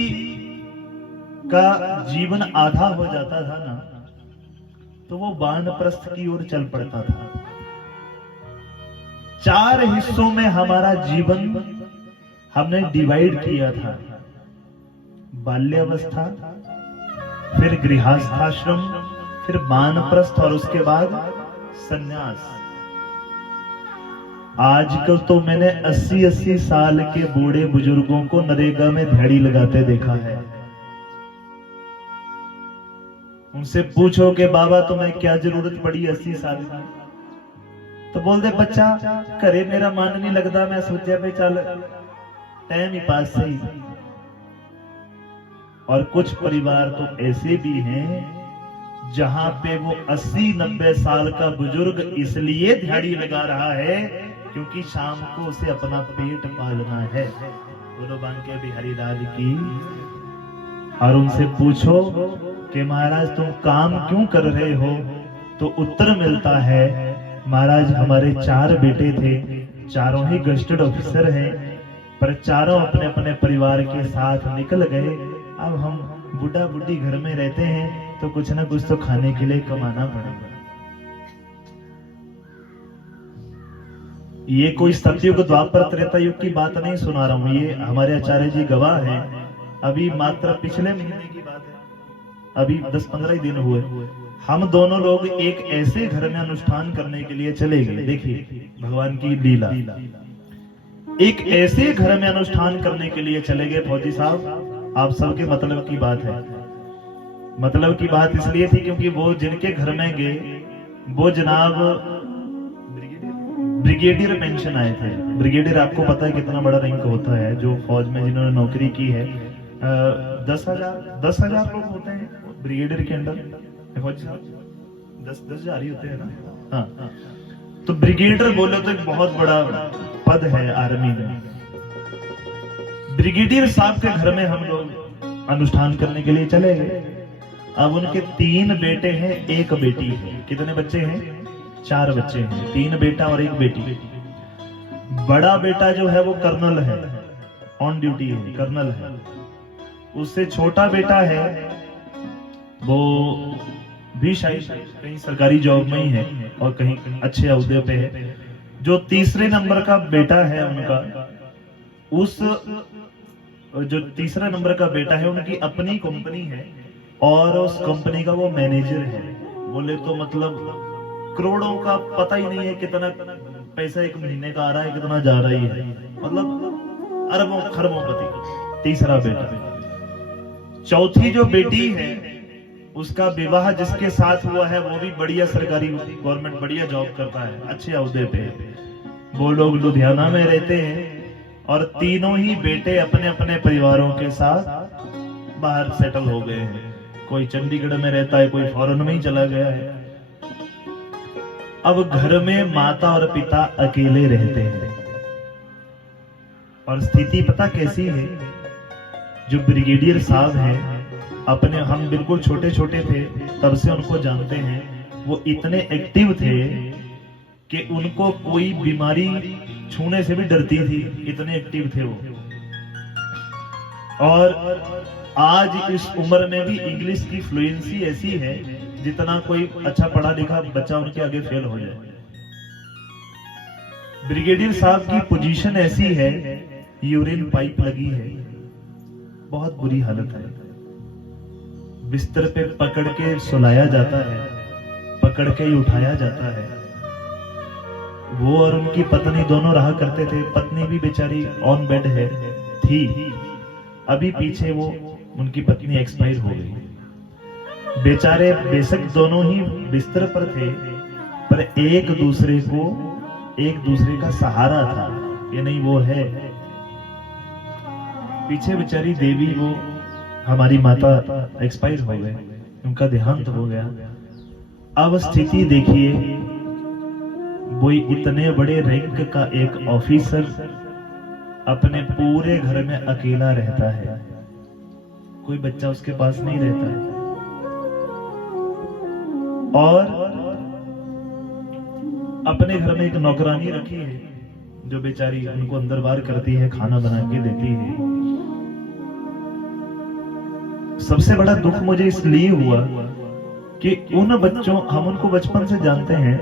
का जीवन आधा हो जाता था ना, तो वो वानप्रस्थ की ओर चल पड़ता था। 4 हिस्सों में हमारा जीवन हमने डिवाइड किया था। बाल्यावस्था, फिर गृहस्थाश्रम, फिर वानप्रस्थ और उसके बाद सन्यास। आजकल तो मैंने 80-80 साल के बूढ़े बुजुर्गों को नरेगा में दिहाड़ी लगाते देखा है। उनसे पूछो कि बाबा तुम्हें क्या जरूरत पड़ी 80 साल की? तो बोल दे बच्चा घरे मेरा मन नहीं लगता, मैं सोचा भी चल टाइम ही पास सही। और कुछ परिवार तो ऐसे भी हैं जहां पे वो 80-90 साल का बुजुर्ग इसलिए दिहाड़ी लगा रहा है क्योंकि शाम को उसे अपना पेट पालना है। बोलो बांके बिहारी लाल की। और उनसे पूछो कि महाराज तुम काम क्यों कर रहे हो, तो उत्तर मिलता है महाराज हमारे 4 बेटे थे, चारों ही गजेटेड ऑफिसर हैं, पर चारों अपने अपने परिवार के साथ निकल गए। अब हम बुढ़ा बुढ़ी घर में रहते हैं तो कुछ ना कुछ तो खाने के लिए कमाना पड़ेगा। ये कोई सतयुग द्वापर त्रेता युग की बात नहीं सुना रहा हूं, ये हमारे आचार्य जी गवाह हैं। अभी मात्र पिछले महीने की बात है। अभी 10-15 ही दिन हुए, हम दोनों लोग एक ऐसे घर में अनुष्ठान करने के लिए चले गए। देखिए भगवान की लीला, एक ऐसे घर में अनुष्ठान करने के लिए चले गए फौजी साहब, आप सबके मतलब की बात है। मतलब की बात इसलिए थी क्योंकि वो जिनके घर में गए वो जनाब ब्रिगेडियर पेंशन आए थे। ब्रिगेडियर आपको पता है कितना बड़ा रैंक होता है, जो फौज में जिन्होंने नौकरी की है 10,000 लोग होते हैं ब्रिगेडियर के अंडर। फौजी साहब 10,000 ही होते हैं ना। हाँ, तो ब्रिगेडियर बोले तो एक बहुत बड़ा पद है आर्मी में। ब्रिगेडियर साहब के घर में हम लोग अनुष्ठान करने के लिए चले गए। अब उनके 3 बेटे हैं, 1 बेटी है। कितने बच्चे हैं? 4 बच्चे हैं, 3 बेटा और 1 बेटी। बड़ा बेटा जो है वो कर्नल है, ऑन ड्यूटी है, कर्नल है। उससे छोटा बेटा है वो भी शायद कहीं सरकारी जॉब में ही है और कहीं अच्छे ओहदे पे है। जो तीसरे नंबर का बेटा है उनका, जो तीसरा नंबर का बेटा है उनकी अपनी कंपनी है और उस कंपनी का वो मैनेजर है। बोले तो मतलब करोड़ों का पता ही नहीं है कितना पैसा एक महीने का आ रहा है, कितना जा रहा है, मतलब अरबों खरबों पति। तीसरा बेटा। चौथी जो बेटी है उसका विवाह जिसके साथ हुआ है वो भी बढ़िया सरकारी गवर्नमेंट बढ़िया जॉब करता है, अच्छे ओहदे पे। वो लोग लुधियाना में रहते हैं और तीनों ही बेटे अपने अपने परिवारों के साथ बाहर सेटल हो गए हैं। कोई चंडीगढ़ में रहता है, कोई फॉरेन में ही चला गया है। अब घर में माता और पिता अकेले रहते हैं और स्थिति पता कैसी है? जो ब्रिगेडियर साहब हैं, अपने हम बिल्कुल छोटे छोटे थे तब से उनको जानते हैं। वो इतने एक्टिव थे कि उनको कोई बीमारी छूने से भी डरती थी, इतने एक्टिव थे वो। और आज इस उम्र में भी इंग्लिश की फ्लुएंसी ऐसी है जितना कोई अच्छा पढ़ा लिखा बच्चा उनके आगे फेल हो जाए। ब्रिगेडियर साहब की पोजीशन ऐसी है, यूरिन पाइप लगी है, बहुत बुरी हालत है। बिस्तर पे पकड़ के सुलाया जाता है, पकड़ के ही उठाया जाता है। वो और उनकी पत्नी दोनों रहा करते थे। पत्नी भी बेचारी ऑन बेड है थी, अभी पीछे वो उनकी पत्नी एक्सपायर हो गई। बेचारे बेशक दोनों ही बिस्तर पर थे पर एक दूसरे का सहारा था। ये नहीं वो है पीछे बेचारी देवी, वो हमारी माता एक्सपायर हो गए, उनका देहांत हो गया। अब स्थिति देखिए, वो इतने बड़े रैंक का एक ऑफिसर अपने पूरे घर में अकेला रहता है, कोई बच्चा उसके पास नहीं रहता है। और अपने घर में एक नौकरानी रखी है जो बेचारी उनको अंदर बाहर करती है, खाना बना के देती है। सबसे बड़ा दुख मुझे इसलिए हुआ कि उन बच्चों, हम उनको बचपन से जानते हैं,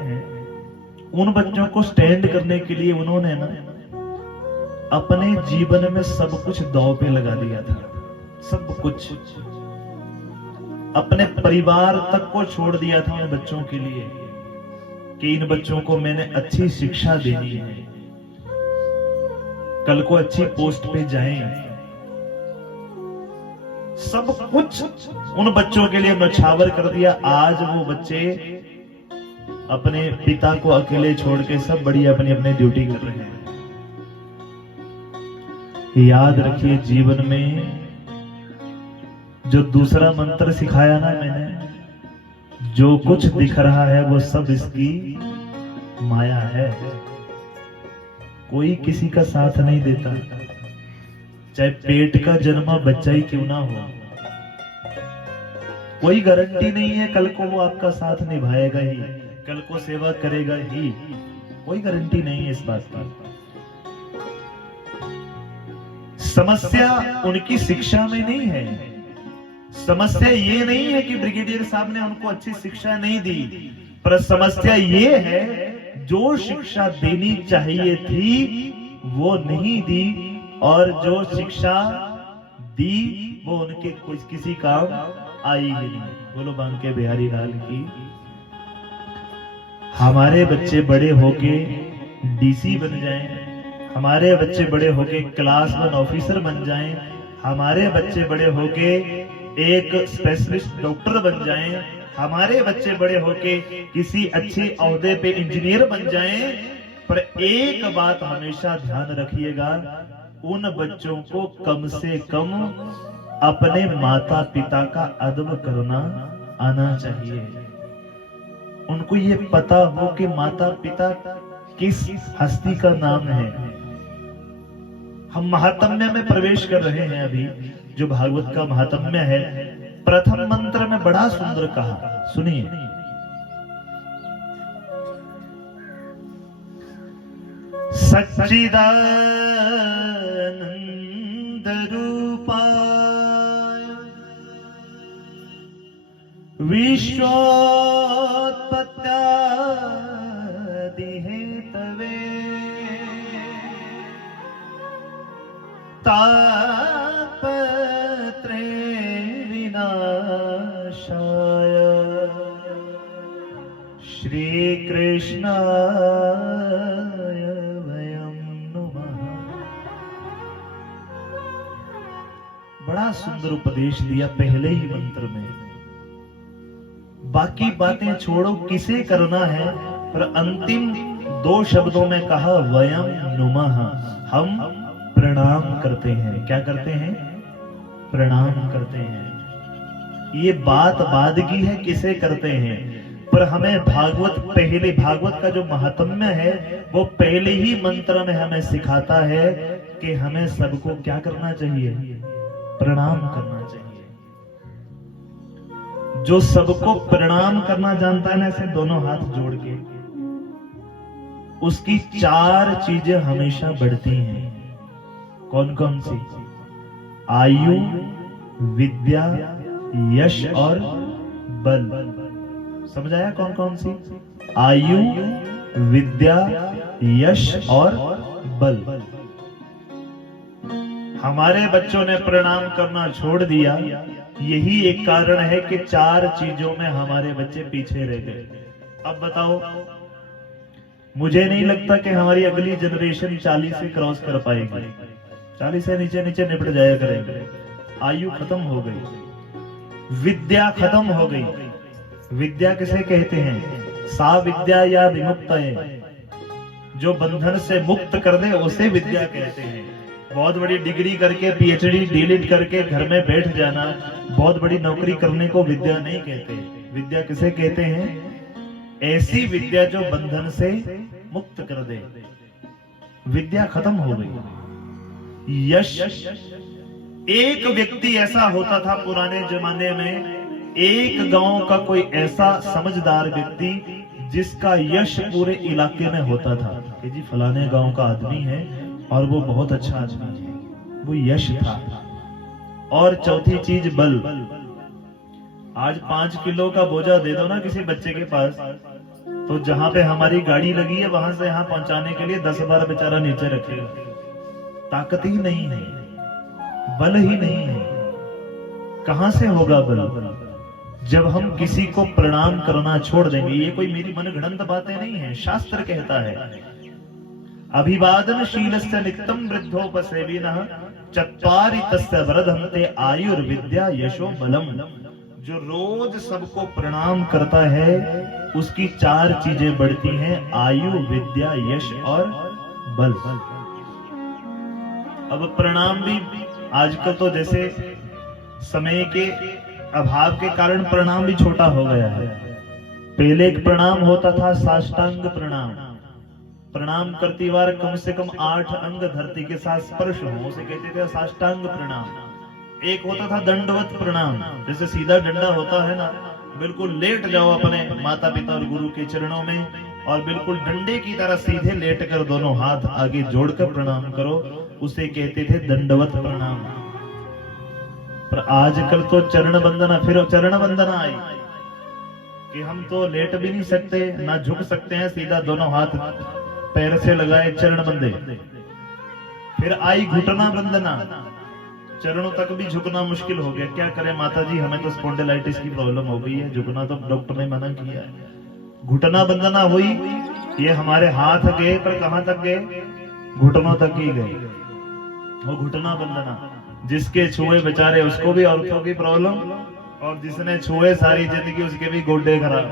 उन बच्चों को स्टैंड करने के लिए उन्होंने ना अपने जीवन में सब कुछ दांव पे लगा दिया था। सब कुछ, अपने परिवार तक को छोड़ दिया था उन बच्चों के लिए कि इन बच्चों को मैंने अच्छी शिक्षा देनी है, कल को अच्छी पोस्ट पे जाएं। सब कुछ उन बच्चों के लिए नछावर कर दिया। आज वो बच्चे अपने पिता को अकेले छोड़ के सब बढ़िया अपनी अपनी ड्यूटी कर रहे हैं। याद रखिए, जीवन में जो दूसरा मंत्र सिखाया ना मैंने, जो कुछ दिख रहा है वो सब इसकी माया है। कोई किसी का साथ नहीं देता, चाहे पेट का जन्मा बच्चा ही क्यों ना हो। कोई गारंटी नहीं है कल को वो आपका साथ निभाएगा ही, कल को सेवा करेगा ही, कोई गारंटी नहीं है इस बात की। समस्या उनकी शिक्षा में नहीं है, समस्या ये नहीं है कि ब्रिगेडियर साहब ने उनको अच्छी शिक्षा नहीं दी, पर समस्या ये है जो शिक्षा देनी चाहिए थी वो नहीं दी, और जो शिक्षा दी वो उनके कुछ किसी काम आई ही नहीं। बोलो बांके बिहारी लाल की। हमारे बच्चे बड़े होके डीसी बन जाएं, हमारे बच्चे बड़े होके क्लास 1 ऑफिसर बन जाएं, हमारे बच्चे बड़े होके एक स्पेशलिस्ट डॉक्टर बन जाएं, हमारे बच्चे बड़े होके किसी अच्छे ओहदे पे इंजीनियर बन जाएं, पर एक बात हमेशा ध्यान रखिएगा, उन बच्चों को कम से कम अपने माता पिता का अदब करना आना चाहिए। उनको ये पता हो कि माता पिता किस हस्ती का नाम है। हम महात्म्य में प्रवेश कर रहे हैं अभी, जो भागवत का महात्म्य है। प्रथम मंत्र में बड़ा सुंदर कहा, सुनिए। सच्चिदानंद रूपाय विश्वोत्पत्त्यादि हेतवे तापत्रे विनाशाय श्री कृष्णाय वयं नमः। बड़ा सुंदर उपदेश दिया पहले ही मंत्र में। बाकी बातें छोड़ो किसे करना है, पर अंतिम 2 शब्दों में कहा वयं नुमः, हम प्रणाम करते हैं। क्या करते हैं? प्रणाम करते हैं। ये बात बादगी है किसे करते हैं, पर हमें भागवत पहले, भागवत का जो महात्म्य है वो पहले ही मंत्र में हमें सिखाता है कि हमें सबको क्या करना चाहिए? प्रणाम करना चाहिए। जो सबको प्रणाम करना जानता है ना, ऐसे दोनों हाथ जोड़ के, उसकी 4 चीजें हमेशा बढ़ती हैं। कौन कौन सी? आयु, विद्या, यश और बल। समझ आया कौन कौन सी? आयु, विद्या, यश और बल। हमारे बच्चों ने प्रणाम करना छोड़ दिया, यही एक कारण है कि 4 चीजों में हमारे बच्चे पीछे रह गए। अब बताओ, मुझे नहीं लगता कि हमारी अगली जनरेशन 40 से क्रॉस कर पाएगी। 40 से नीचे नीचे निपट जाया करेंगे। आयु खत्म हो गई, विद्या खत्म हो गई। विद्या किसे कहते हैं? सा विद्या या विमुक्त है, जो बंधन से मुक्त कर दे उसे विद्या कहते हैं। बहुत बड़ी डिग्री करके, पीएचडी डीलिट करके घर में बैठ जाना, बहुत बड़ी नौकरी करने को विद्या नहीं कहते। विद्या किसे कहते हैं? ऐसी विद्या जो बंधन से मुक्त कर दे। विद्या खत्म हो गई। यश, एक व्यक्ति ऐसा होता था पुराने जमाने में, एक गांव का कोई ऐसा समझदार व्यक्ति जिसका यश पूरे इलाके में होता था कि जी फलाने गांव का आदमी है और वो बहुत अच्छा आदमी है, वो यश था। और चौथी चीज बल। आज 5 किलो का बोझा दे दो ना किसी बच्चे के पास, तो जहां पे हमारी गाड़ी लगी है वहां से यहां पहुंचाने के लिए 10 बार बेचारा नीचे रखेगा। ताकत ही नहीं है, बल ही नहीं है। कहां से होगा बल? जब हम किसी को प्रणाम करना छोड़ देंगे। ये कोई मेरी मनगढ़ंत बातें नहीं है, शास्त्र कहता है। अभिवादनशीलस्य नित्यं वृद्धोपसेविनः चत्वारि तस्य वर्धन्ते आयुर्विद्या यशो बलम। जो रोज सबको प्रणाम करता है उसकी 4 चीजें बढ़ती हैं, आयु, विद्या, यश और बल। अब प्रणाम भी आजकल तो जैसे समय के अभाव के कारण प्रणाम भी छोटा हो गया है। पहले एक प्रणाम होता था साष्टांग प्रणाम। प्रणाम करती बार कम से कम 8 अंग धरती के साथ स्पर्श हो, उसे कहते थे साष्टांग प्रणाम। एक होता था दंडवत प्रणाम, जैसे सीधा डंडा होता है ना, बिल्कुल लेट जाओ अपने माता पिता और गुरु के चरणों में और बिल्कुल डंडे की तरह सीधे लेट कर दोनों हाथ आगे जोड़कर प्रणाम करो, उसे कहते थे दंडवत प्रणाम। पर आजकल तो चरण वंदना, फिर चरण वंदना आई कि हम तो लेट भी नहीं सकते ना झुक सकते हैं, सीधा दोनों हाथ पैर से लगाए चरण बंदे। फिर आई घुटना वंदना चरणों तक भी झुकना मुश्किल हो गया। क्या करें माता जी, हमें तो स्पॉन्डिलाइटिस की प्रॉब्लम हो गई है, झुकना तो डॉक्टर ने मना किया है। घुटना बंदना हुई, ये हमारे हाथ गए पर कहां तक गए? घुटनों तक ही गए। वो घुटना बंदना, जिसके छुए बेचारे उसको भी औरतों की प्रॉब्लम, और जिसने छुए सारी जिंदगी उसके भी गोड्डे खराब।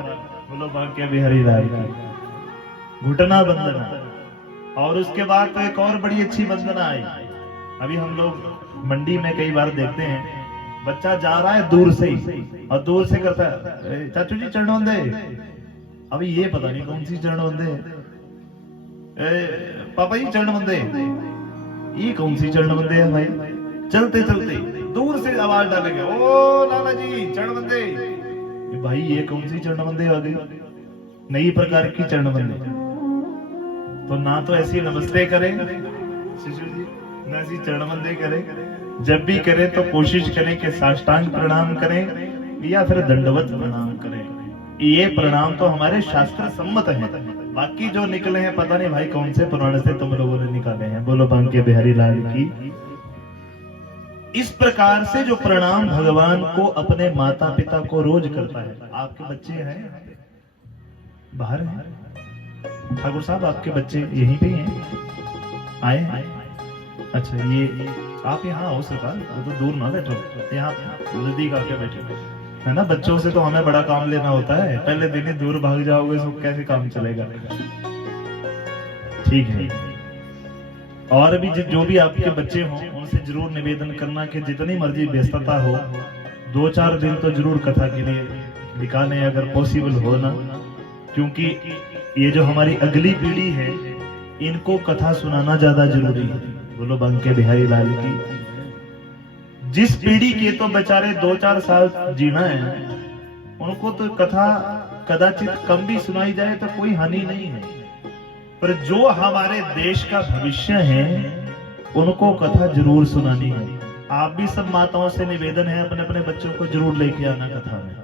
बोलो बांके बिहारी लाल की। घुटना बंदना। और उसके बाद तो एक और बड़ी अच्छी बंदना आई। अभी हम लोग मंडी में कई बार देखते हैं, बच्चा जा रहा है दूर से ही, और दूर से करता है चाचू जी चरणोंदे। अभी ये पता नहीं कौन सी चरणोंदे, पापा जी चरणोंदे, ये कौन सी चरणोंदे है भाई? चलते चलते दूर से आवाज डालेंगे, ओ लाला जी चरणबंदे। भाई ये कौन सी चरणबंदे आ गई? नई प्रकार की चरणबंदे। तो ना तो ऐसी नमस्ते करें शिशु जी, ना ऐसी चरणबंदे करें। जब भी करें तो कोशिश करें कि साष्टांग प्रणाम करें या फिर दंडवत प्रणाम करें। ये प्रणाम तो हमारे शास्त्र सम्मत है। बाकी जो निकले हैं पता नहीं भाई कौन से पुराण से तुम लोगों ने निकाले हैं। बोलो बांके बिहारी लाल की। इस प्रकार से जो प्रणाम भगवान को अपने माता पिता को रोज करता है। आपके बच्चे हैं बाहर हैं? ठाकुर साहब आपके बच्चे यहीं पे हैं? आए? अच्छा, ये आप यहाँ हो सका तो दूर ना बैठो, यहाँ नजदीक आके बैठो, है ना। बच्चों से तो हमें बड़ा काम लेना होता है, पहले दिन ही दूर भाग जाओगे तो कैसे काम चलेगा। ठीक है। और भी जो भी आपके बच्चे हों उनसे जरूर निवेदन करना कि जितनी मर्जी व्यस्तता हो, 2-4 दिन तो जरूर कथा के लिए निकालें अगर पॉसिबल हो ना, क्योंकि ये जो हमारी अगली पीढ़ी है इनको कथा सुनाना ज्यादा जरूरी है। बोलो बांके बिहारी लाल की। जिस पीढ़ी के तो बेचारे 2-4 साल जीना है, उनको तो कथा कदाचित कम भी सुनाई जाए तो कोई हानि नहीं है, पर जो हमारे देश का भविष्य है उनको कथा जरूर सुनानी है। आप भी सब माताओं से निवेदन है अपने अपने बच्चों को जरूर लेके आना कथा में।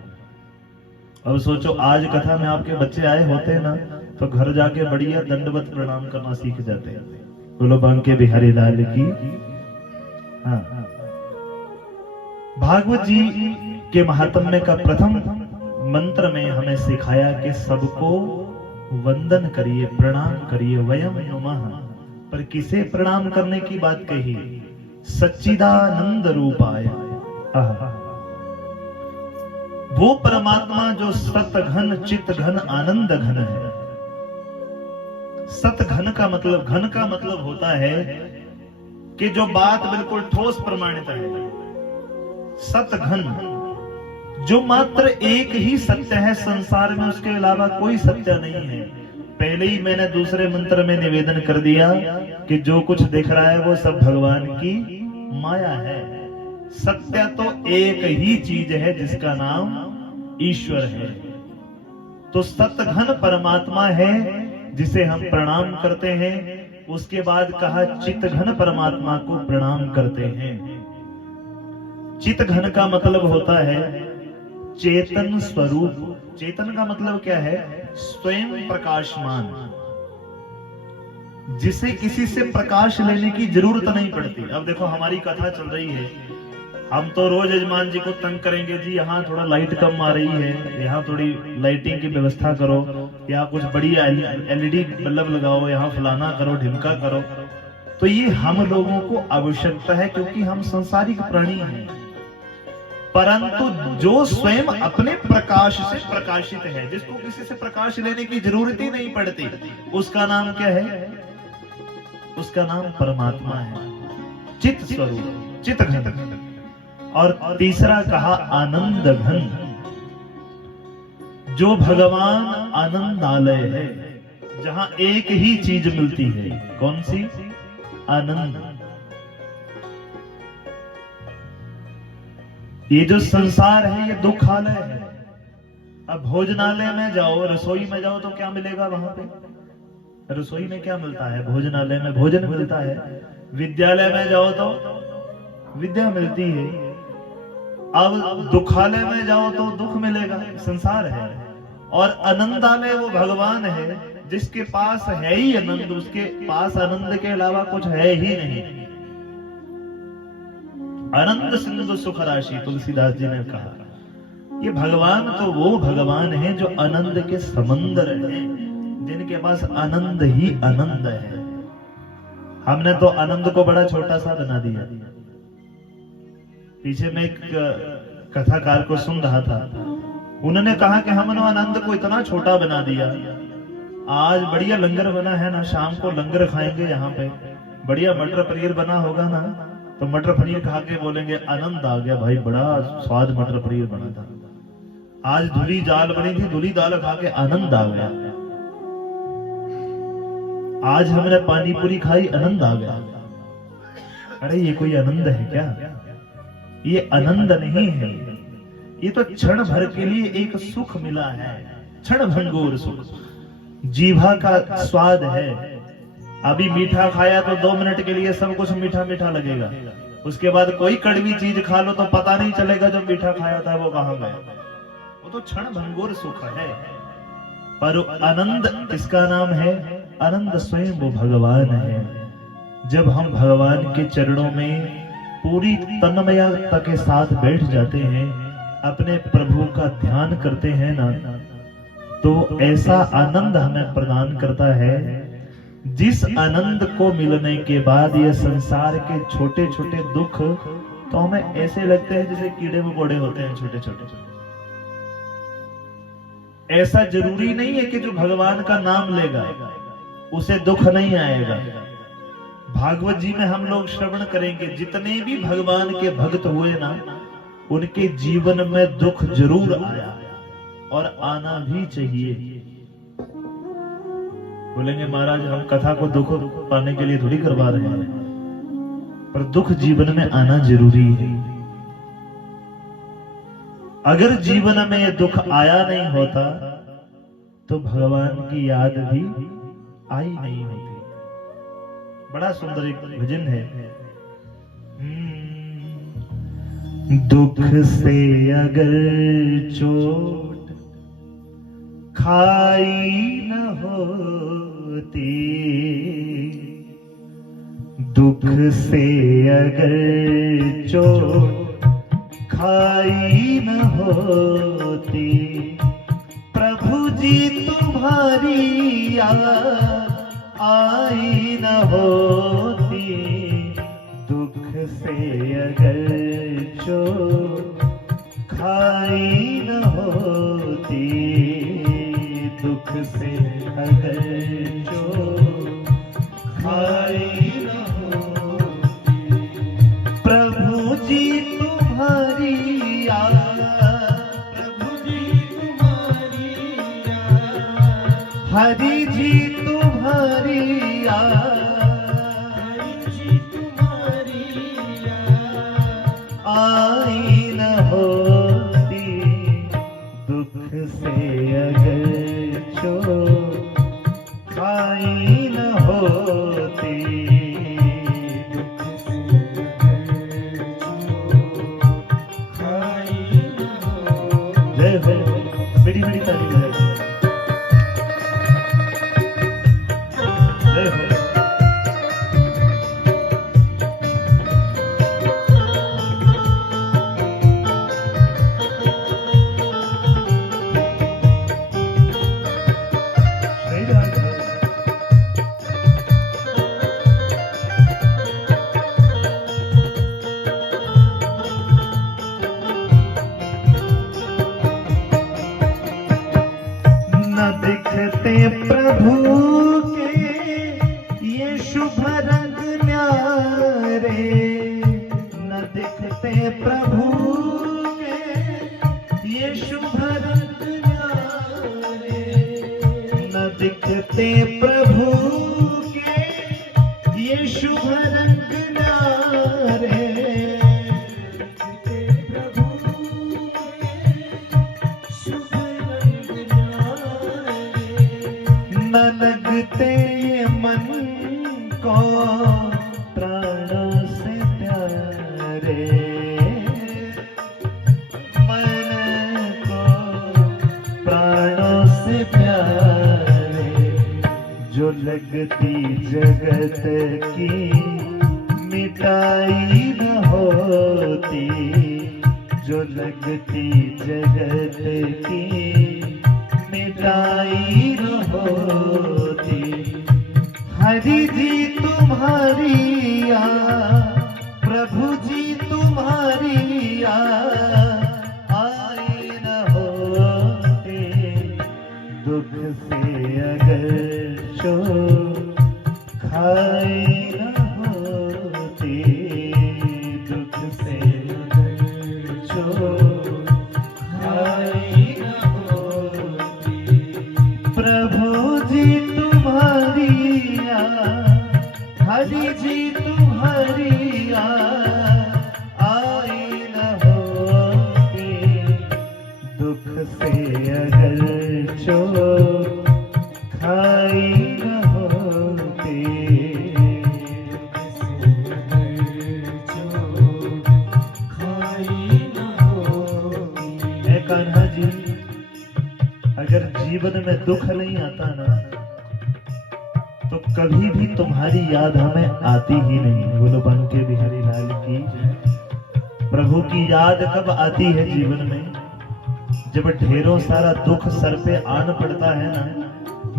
अब सोचो आज कथा में आपके बच्चे आए होते ना तो घर जाके बढ़िया दंडवत प्रणाम करना सीख जाते हैं। बोलो बांके बिहारी लाल की। हाँ, भागवत जी के महात्म्य का प्रथम मंत्र में हमें सिखाया कि सबको वंदन करिए, प्रणाम करिए, वयम नुमः। पर किसे प्रणाम करने की बात कही? सच्चिदानंद रूपाय। वो परमात्मा जो सत घन चित घन आनंद घन है। सत घन का मतलब होता है कि जो बात बिल्कुल ठोस प्रमाणित है। सत घन जो मात्र एक ही सत्य है संसार में, उसके अलावा कोई सत्य नहीं है। पहले ही मैंने दूसरे मंत्र में निवेदन कर दिया कि जो कुछ दिख रहा है वो सब भगवान की माया है। सत्य तो एक ही चीज है जिसका नाम ईश्वर है। तो सतघन परमात्मा है जिसे हम प्रणाम करते हैं। उसके बाद कहा चितघन परमात्मा को प्रणाम करते हैं। चितघन का मतलब होता है चेतन स्वरूप। चेतन का मतलब क्या है? स्वयं प्रकाशमान, जिसे किसी से प्रकाश लेने की जरूरत नहीं पड़ती। अब देखो हमारी कथा चल रही है, हम तो रोज यजमान जी को तंग करेंगे, जी यहाँ थोड़ा लाइट कम आ रही है, यहाँ थोड़ी लाइटिंग की व्यवस्था करो, या कुछ बड़ी एलईडी बल्ब लगाओ, यहाँ फलाना करो, ढिमका करो। तो ये हम लोगों को आवश्यकता है क्योंकि हम सांसारिक प्राणी हैं। परंतु जो स्वयं अपने प्रकाश से प्रकाशित है, जिसको किसी से प्रकाश लेने की जरूरत ही नहीं पड़ती, उसका नाम क्या है? उसका नाम परमात्मा है, चित स्वरूप, चित घन। और तीसरा कहा आनंद घन, जो भगवान आनंदालय है, जहां एक ही चीज मिलती है। कौन सी? आनंद। ये जो संसार है ये दुखालय है। अब भोजनालय में जाओ, रसोई में जाओ तो क्या मिलेगा वहां पे? रसोई में क्या मिलता है? भोजनालय में भोजन मिलता है। विद्यालय में जाओ तो विद्या मिलती है। अब दुखालय में जाओ तो दुख मिलेगा, संसार है। और आनंदालय वो भगवान है जिसके पास है ही आनंद, उसके पास आनंद के अलावा कुछ है ही नहीं। आनंद सिंधु सुख राशि, तुलसीदास जी ने कहा। ये भगवान तो वो भगवान है जो आनंद के समंदर हैं, जिनके पास आनंद ही आनंद है। हमने तो आनंद को बड़ा छोटा सा बना दिया। पीछे में एक कथाकार को सुन रहा था, उन्होंने कहा कि हमने आनंद को इतना छोटा बना दिया। आज बढ़िया लंगर बना है ना, शाम को लंगर खाएंगे यहाँ पे, बढ़िया मटर पनीर बना होगा ना, तो मटर पनीर खा के बोलेंगे आनंद आ गया भाई, बड़ा स्वाद मटर पनीर बना था। आज धुली दाल बनी थी, धुली दाल खा के आनंद आ गया। आज हमने पानी पूरी खाई, आनंद आ गया। अरे ये कोई आनंद है क्या? ये आनंद नहीं है, ये तो क्षण भर के लिए एक सुख मिला है, क्षण भंगुर सुख, जीभा का स्वाद है। अभी मीठा खाया तो 2 मिनट के लिए सब कुछ मीठा मीठा लगेगा, उसके बाद कोई कड़वी चीज खा लो तो पता नहीं चलेगा जो मीठा खाया था वो कहां गया। वो तो क्षण भंगुर सुख है। पर आनंद किसका नाम है? आनंद स्वयं वो भगवान है। जब हम भगवान के चरणों में पूरी तन्मयता के साथ बैठ जाते हैं, अपने प्रभु का ध्यान करते हैं ना, तो ऐसा आनंद हमें प्रदान करता है, जिस आनंद को मिलने के बाद ये संसार के छोटे छोटे दुख तो हमें ऐसे लगते हैं जैसे कीड़े मकोड़े होते हैं छोटे छोटे। ऐसा जरूरी नहीं है कि जो भगवान का नाम लेगा उसे दुख नहीं आएगा। भागवत जी में हम लोग श्रवण करेंगे, जितने भी भगवान के भक्त हुए ना, उनके जीवन में दुख जरूर आया और आना भी चाहिए। बोलेंगे महाराज हम कथा को दुख पाने के लिए थोड़ी करवा रहे हैं, पर दुख जीवन में आना जरूरी है। अगर जीवन में ये दुख आया नहीं होता तो भगवान की याद भी आई नहीं होती। बड़ा सुंदर एक भजन है, दुख से अगर चोट खाई न होती, दुख से अगर चोट खाई न होती, प्रभु जी तुम्हारी याद आई न होती, दुख से अगर चोट खाई न होती, दुख से अगर चोट खाई न होती, प्रभु जी तुम्हारी याद, प्रभु जी तुम्हारी याद, हरि जी तुम्हारी याद, हरि जी तुम्हारी याद आई न होती, दुख से अगर चोट खाई न होती, दुख से अगर चोट खाई न होती। जय हो, मेरी मेरी तारीफ है। जय हो। न दिखते प्रभु के ये शुभ रंग न्यारे, न दिखते प्रभु के ये शुभ रंग न्यारे, न दिखते प्रभु के ये शुभ रंग न्यारे, न लगते ये मन को प्राणों से प्यारे, मन को प्राणों से प्यारे, जो लगती जगत की मिटाई न हो होती, जो लगती जगत की मिटाई न होती। हरि जी तुम्हारी याद, प्रभु जी तुम्हारी याद आई न होती, दुख से अगर शो खाई न होती, दुख से अगर शो खाई न होती। प्रभु जी तुम्हारी याद, हरि जी तुम्हारी याद आई न होती, दुख से अगर चोट खाई न होती, चोट खाई न होती। ऐ कान्हा जी, अगर जीवन में दुख नहीं आता ना, तो कभी भी तुम्हारी याद हमें आती ही नहीं। बोलो बांके बिहारी लाल की। प्रभु की याद कब आती है जीवन में? जब ढेरों सारा दुख सर पे आन पड़ता है ना,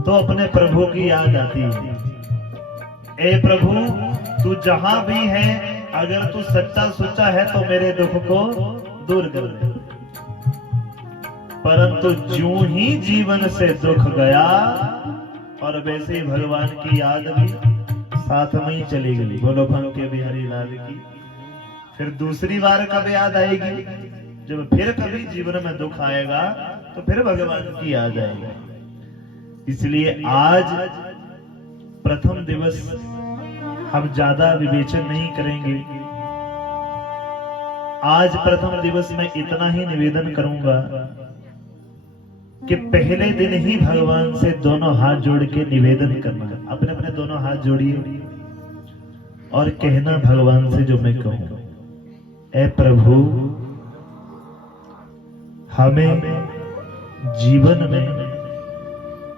तो अपने प्रभु की याद आती है। ए प्रभु, तू जहां भी है, अगर तू सच्चा सुच्चा है तो मेरे दुख को दूर कर दे। परंतु ज्यों ही जीवन से दुख गया, और वैसे ही भगवान की याद भी साथ में ही चली गई। बोलो बांके बिहारी लाल की। फिर दूसरी बार कब याद आएगी? जब फिर कभी जीवन में दुख आएगा तो फिर भगवान की याद आएगी। इसलिए आज प्रथम दिवस हम ज्यादा विवेचन नहीं करेंगे। आज प्रथम दिवस में इतना ही निवेदन करूंगा कि पहले दिन ही भगवान से दोनों हाथ जोड़ के निवेदन करना। अपने अपने दोनों हाथ जोड़िए और कहना भगवान से जो मैं कहूं, ऐ प्रभु, हमें जीवन में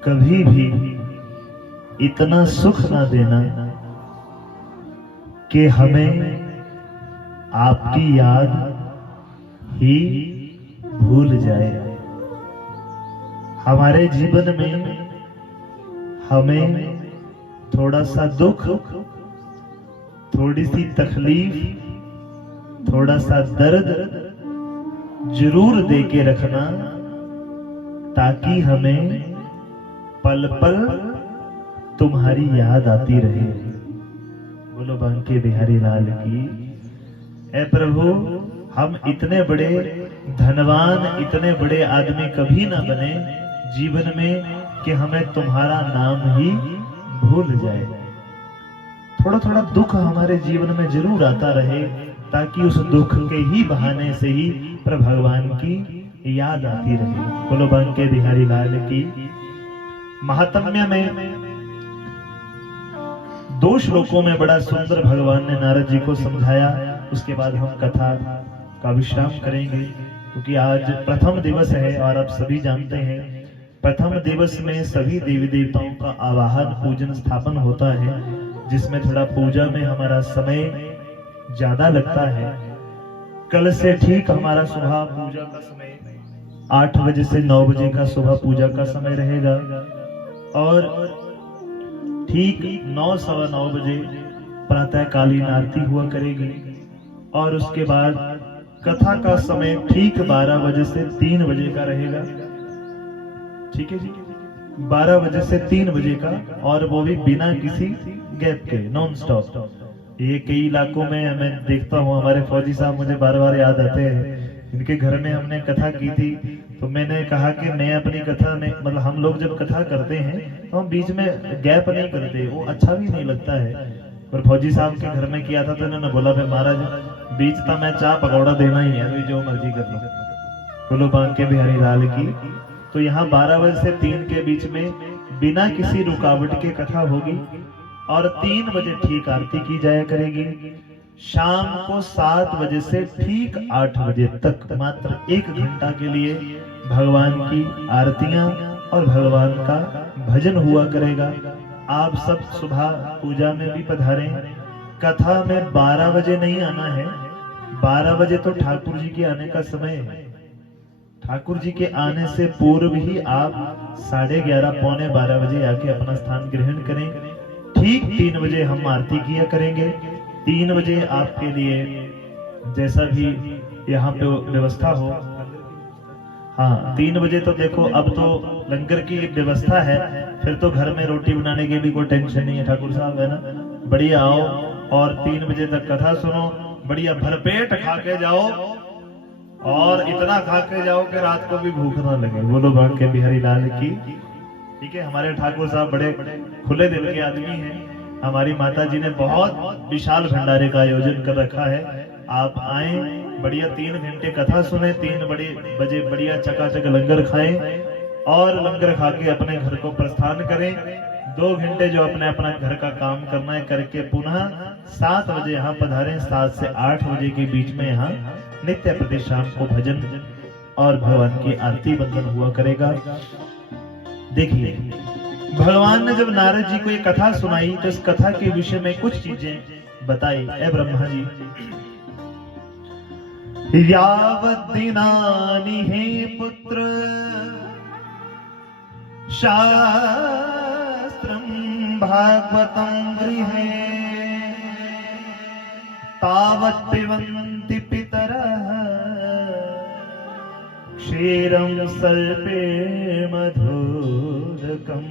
कभी भी इतना सुख ना देना कि हमें आपकी याद ही भूल जाए। हमारे जीवन में हमें थोड़ा सा दुख, थोड़ी सी तकलीफ, थोड़ा सा दर्द जरूर दे के रखना, ताकि हमें पल पल तुम्हारी याद आती रहे। बोलो बांके बिहारी लाल की। ऐ प्रभु, हम इतने बड़े धनवान, इतने बड़े आदमी कभी ना बने जीवन में कि हमें तुम्हारा नाम ही भूल जाए। थोड़ा थोड़ा दुख हमारे जीवन में जरूर आता रहे, ताकि उस दुख के ही बहाने से ही प्रभु भगवान की याद आती रहे। बोलो बांके बिहारी लाल की। महात्म्य में 2 श्लोकों में बड़ा सुंदर भगवान ने नारद जी को समझाया। उसके बाद हम कथा का विश्राम करेंगे, क्योंकि आज प्रथम दिवस है और आप सभी जानते हैं प्रथम दिवस में सभी देवी देवताओं का आवाहन, पूजन, स्थापन होता है, जिसमें थोड़ा पूजा में हमारा समय ज्यादा लगता है। कल से ठीक हमारा सुबह पूजा का समय 8 बजे से 9 बजे का सुबह पूजा का समय रहेगा, और ठीक 9, सवा 9 बजे प्रातःकालीन आरती हुआ करेगी, और उसके बाद कथा का समय ठीक 12 बजे से 3 बजे का रहेगा। ठीक है जी, 12 बजे से 3 बजे का, और वो भी बिना किसी गैप के, नॉन स्टॉप। ये कई इलाकों में मैं देखता हूँ, हमारे फौजी साहब मुझे बार बार याद आते हैं। इनके घर में हमने कथा की थी, तो मैंने कहा कि मैं अपनी कथा में, मतलब हम लोग जब कथा करते हैं तो हम बीच में गैप नहीं करते, वो अच्छा भी नहीं लगता है। और फौजी साहब के घर में किया था तो इन्होंने बोला, भाई महाराज बीच था मैं चाय पकौड़ा देना ही है, जो मर्जी कर लो। बोलो बांके बिहारी लाल की। तो यहाँ 12 बजे से 3 के बीच में बिना किसी रुकावट के कथा होगी, और 3 बजे ठीक आरती की जाया करेगी। शाम को 7 बजे से ठीक 8 बजे तक मात्र 1 घंटा के लिए भगवान की आरतियां और भगवान का भजन हुआ करेगा। आप सब सुबह पूजा में भी पधारें। कथा में 12 बजे नहीं आना है, 12 बजे तो ठाकुर जी के आने का समय है। ठाकुर जी के आने से पूर्व ही आप 11:30 पौने 12 बजे आके अपना स्थान ग्रहण करें। ठीक 3 बजे हम आरती किया करेंगे। 3 बजे आपके लिए जैसा भी यहाँ पे व्यवस्था हो। हाँ, 3 बजे तो देखो अब तो लंगर की व्यवस्था है, फिर तो घर में रोटी बनाने की भी कोई टेंशन नहीं है ठाकुर साहब, है ना। बढ़िया आओ और 3 बजे तक कथा सुनो, बढ़िया भरपेट खा के जाओ और इतना खा के जाओ कि रात को भी भूख ना लगे। बोलो बांके बिहारी लाल की। ठीक है, हमारे ठाकुर साहब बड़े खुले दिल के आदमी हैं। हमारी माता जी ने बहुत विशाल भंडारे का आयोजन कर रखा है। आप आए, बढ़िया 3 घंटे कथा सुने, 3 बजे बढ़िया चकाचक लंगर खाएं और लंगर खा के अपने घर को प्रस्थान करें। 2 घंटे जो अपने अपना घर का काम करना है करके पुनः 7 बजे यहाँ पधारें। 7 से 8 बजे के बीच में यहाँ नित्य प्रति शाम को भजन और भगवान की आरती बंदन हुआ करेगा। देखिए, भगवान ने जब नारद जी को ये कथा सुनाई तो इस कथा के विषय में कुछ चीजें बताई। ए ब्रह्मा जी, यावत् दिनानि हे पुत्र शास्त्रं भागवतं गृहे तावत् पिबन्ति पितरः क्षीरं सर्पे मधुरकम्।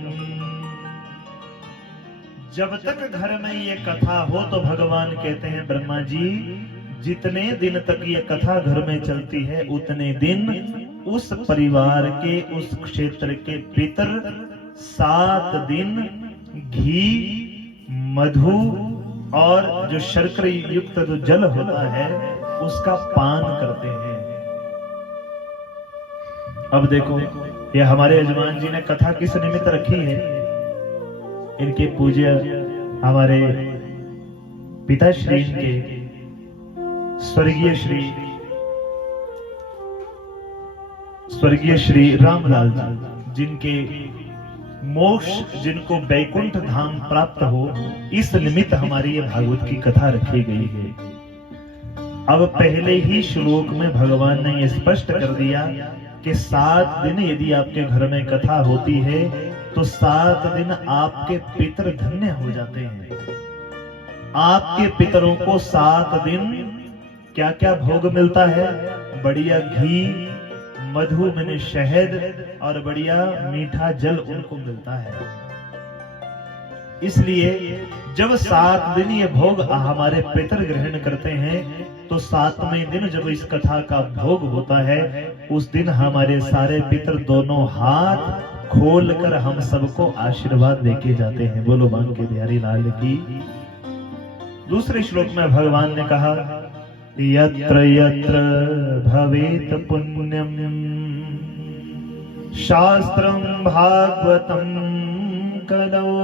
जब तक घर में ये कथा हो तो भगवान कहते हैं ब्रह्मा जी, जितने दिन तक ये कथा घर में चलती है उतने दिन उस परिवार के, उस क्षेत्र के पितर 7 दिन घी, मधु और जो शर्करा युक्त जो जल होता है उसका पान करते हैं। अब देखो, ये हमारे यजमान जी ने कथा किस निमित्त रखी है। इनके पूज्य हमारे पिताश्री के स्वर्गीय श्री रामलाल जी, जिनके मोक्ष, जिनको बैकुंठ धाम प्राप्त हो, इस निमित्त हमारी ये भागवत की कथा रखी गई है। अब पहले ही श्लोक में भगवान ने ये स्पष्ट कर दिया कि 7 दिन यदि आपके घर में कथा होती है तो 7 दिन आपके पितर धन्य हो जाते हैं। आपके पितरों को 7 दिन क्या क्या भोग मिलता है? बढ़िया घी, मधु मैंने शहद और बढ़िया मीठा जल उनको मिलता है। इसलिए जब 7 दिन ये भोग हमारे पितर ग्रहण करते हैं तो 7वें दिन जब इस कथा का भोग होता है उस दिन हमारे सारे पितर दोनों हाथ खोलकर हम सबको आशीर्वाद देके जाते हैं। बोलो बांके बिहारी लाल की। दूसरे श्लोक में भगवान ने कहा, यत्र यत्र भवेत पुण्यम शास्त्रं भागवतं कलौ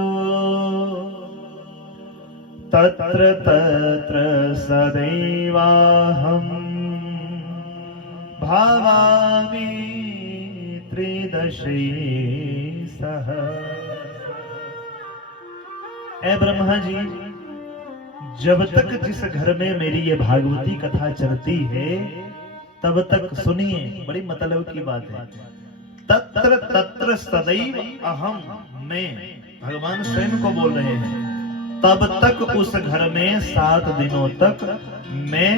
तत्र तत्र सदैवाहं भावामि त्रिदशे सह। ए ब्रह्मा जी, जब तक जिस घर में मेरी ये भागवती कथा चलती है तब तक सुनिए, बड़ी मतलब की बात है, तत्र तत्र सदैव अहम, मैं, भगवान स्वयं को बोल रहे हैं, तब तक उस घर में 7 दिनों तक मैं,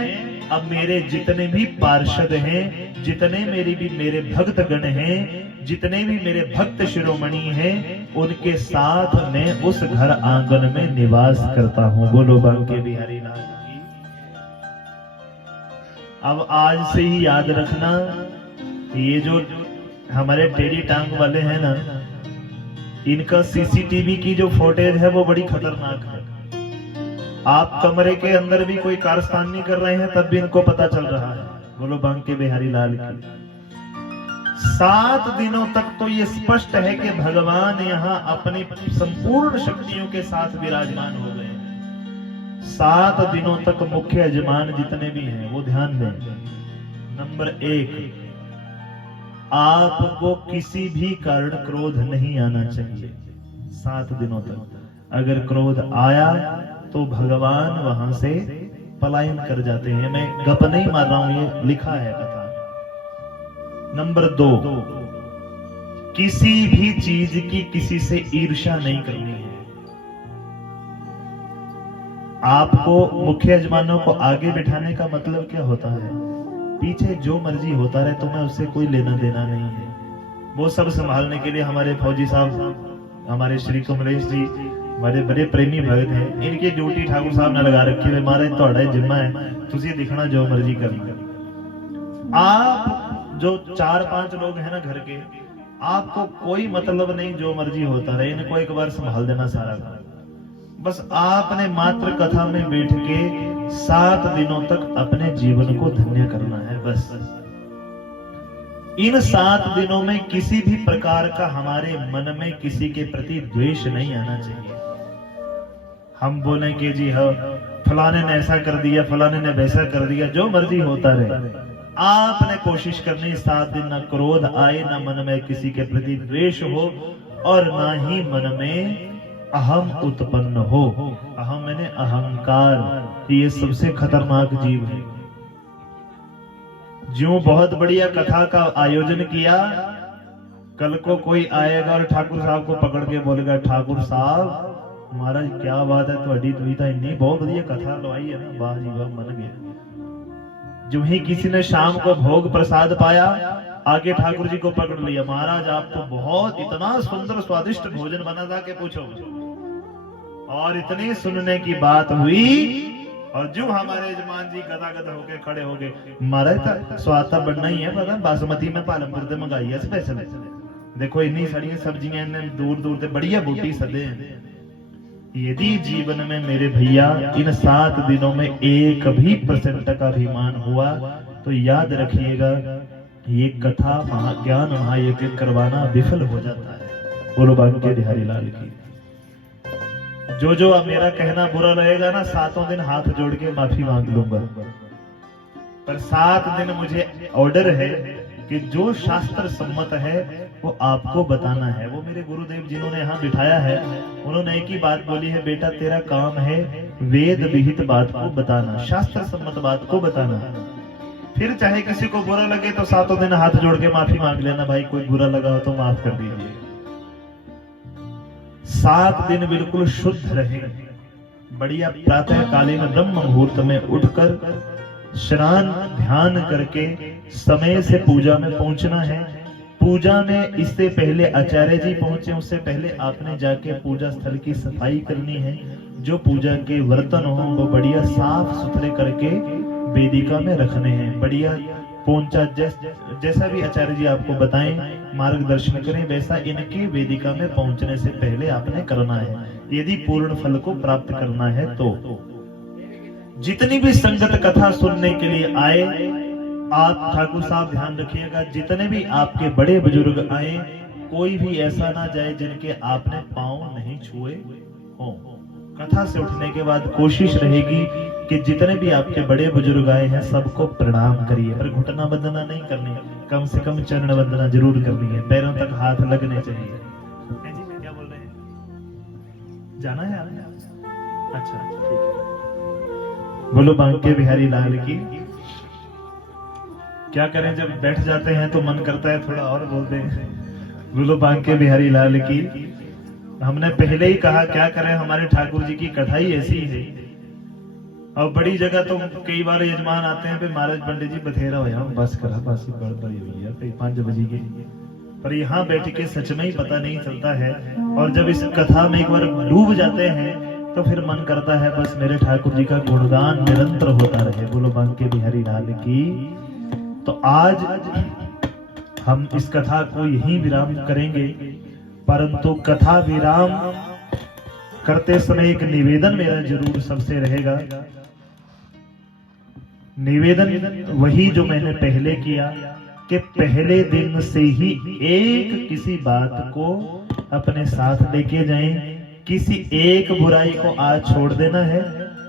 अब मेरे जितने भी पार्षद हैं, जितने मेरे भक्त गण हैं, जितने भी मेरे भक्त शिरोमणि हैं, उनके साथ मैं उस घर आंगन में निवास करता हूं। बोलो बांके बिहारी लाल की। अब आज से ही याद रखना, ये जो हमारे टेढ़ी टांग वाले हैं ना, इनका सीसीटीवी की जो फुटेज है वो बड़ी खतरनाक है। आप कमरे के अंदर भी कोई कारस्तानी कर रहे हैं तब भी इनको पता चल रहा है। बोलो बांके बिहारी लाल की। 7 दिनों तक तो ये स्पष्ट है कि भगवान यहाँ अपनी संपूर्ण शक्तियों के साथ विराजमान हो गए। 7 दिनों तक मुख्य यजमान जितने भी हैं वो ध्यान दें। नंबर 1, आपको किसी भी कारण क्रोध नहीं आना चाहिए 7 दिनों तक। अगर क्रोध आया तो भगवान वहां से पलायन कर जाते हैं। मैं गप नहीं मार रहा हूं, ये लिखा है कथा। नंबर 2, किसी भी चीज की किसी से ईर्ष्या नहीं करनी है। आपको मुख्य यजमानों को आगे बिठाने का मतलब क्या होता है? पीछे जो मर्जी होता रहे, तुम्हें उससे कोई लेना देना नहीं है। वो सब संभालने के लिए हमारे फौजी साहब, हमारे श्री कमलेश जी बड़े बड़े प्रेमी भगत हैं। इनकी ड्यूटी ठाकुर साहब ने लगा रखी है, महाराज ਤੁਹਾਡਾ जिम्मा है, तुझे दिखना जो मर्जी करना। आप जो 4-5 लोग हैं ना घर के, आपको कोई मतलब नहीं, जो मर्जी होता रहे, इनको एक बार संभाल देना सारा घर। बस आपने मात्र कथा में बैठ के 7 दिनों तक अपने जीवन को धन्य करना है। बस इन 7 दिनों में किसी भी प्रकार का हमारे मन में किसी के प्रति द्वेष नहीं आना चाहिए। हम बोलें कि जी हाँ फलाने ने ऐसा कर दिया, फलाने ने वैसा कर दिया, जो मर्जी होता रहे, आपने कोशिश करनी 7 दिन ना क्रोध आए, ना मन में किसी के प्रति द्वेष हो, और ना ही मन में अहम उत्पन्न हो। अहम मैंने अहंकार, ये सबसे खतरनाक जीव है। जो बहुत बढ़िया कथा का आयोजन किया, कल को कोई आएगा और ठाकुर साहब को पकड़ के बोलेगा, ठाकुर साहब महाराज क्या बात है, थोड़ी तो इतनी बहुत बढ़िया कथा लवाई है ना, वाह जी वाह, मन गया। जो ही किसी ने शाम को भोग प्रसाद पाया, आगे ठाकुर जी को पकड़ लिया, महाराज आप तो बहुत इतना सुंदर स्वादिष्ट भोजन बना था कि पूछो। और इतनी सुनने की बात हुई, और जो हमारे यजमान जी गदागद होके खड़े हो गए, महाराज स्वाद तो बढ़ना ही है, पता बासमती में पालमपुर से मंगाई है स्पेशल। देखो इतनी सारी सब्जियां दूर दूर से बढ़िया बूटी सदे हैं। यदि जीवन में मेरे भैया इन 7 दिनों में 1% का अभिमान हुआ, तो याद रखिएगा ये कथा महाज्ञान महायज्ञ करवाना विफल हो जाता है। बोलो बांके बिहारी लाल की। जो अब मेरा कहना बुरा लगेगा ना, 7 दिन हाथ जोड़ के माफी मांग लूंगा, पर 7 दिन मुझे ऑर्डर है कि जो शास्त्र सम्मत है वो आपको बताना है। वो मेरे गुरुदेव जिन्होंने यहाँ बिठाया है, उन्होंने एक ही बात बोली है, बेटा तेरा काम है वेद विहित बात को बताना, शास्त्र सम्मत बात को बताना। फिर चाहे किसी को बुरा लगे तो 7 दिन हाथ जोड़ के माफी मांग लेना, भाई कोई बुरा लगा हो तो माफ कर दीजिए। 7 दिन बिल्कुल शुद्ध रहे, बढ़िया प्रातः कालीन ब्रह्म मुहूर्त में उठकर स्नान ध्यान करके समय से पूजा में पहुंचना है। पूजा में इससे पहले आचार्य जी पहुंचे, उससे पहले आपने जाके पूजा स्थल की सफाई करनी है। जो पूजा के बर्तन हो वो बढ़िया साफ सुथरे करके वेदिका में रखने हैं। बढ़िया पोंचा जैसा भी आचार्य जी आपको बताएं, मार्गदर्शन करें, वैसा इनके वेदिका में पहुंचने से पहले आपने करना है, यदि पूर्ण फल को प्राप्त करना है तो। जितनी भी संगत कथा सुनने के लिए आए, आप ठाकुर साहब ध्यान रखिएगा, जितने भी आपके बड़े बुजुर्ग आए, कोई भी ऐसा ना जाए जिनके आपने पांव नहीं छुए हो। कथा से उठने के बाद कोशिश रहेगी कि जितने भी आपके बड़े बुजुर्ग आए हैं सबको प्रणाम करिए, पर घुटना बंदना नहीं करनी, कम से कम चरण वंदना जरूर करनी है, पैरों तक हाथ लगने चाहिए। जी क्या बोल रहे हैं, जाना है आपने? अच्छा ठीक है। बोलो बांके बिहारी लाल की। क्या करें, जब बैठ जाते हैं तो मन करता है थोड़ा और बोलते हैं। बोलो बांके बिहारी लाल की। हमने पहले ही कहा क्या करें, हमारे ठाकुर जी की कथाई ऐसी है। और बड़ी जगह तो कई बार यजमान आते हैं, महाराज पंडित जी बथेरा हो यार, बस करा बस बड़ी हुई है 5 बजे के, पर यहाँ बैठ के सच में ही पता नहीं चलता है। और जब इस कथा में एक बार डूब जाते हैं तो फिर मन करता है बस मेरे ठाकुर जी का गुणगान निरंतर होता रहे। बोलो बांके बिहारी लाल की। तो आज हम इस कथा को यहीं विराम करेंगे, परंतु कथा विराम करते समय एक निवेदन मेरा जरूर सबसे रहेगा। निवेदन वही जो मैंने पहले किया कि पहले दिन से ही एक किसी बात को अपने साथ लेके जाएं, किसी एक बुराई को आज छोड़ देना है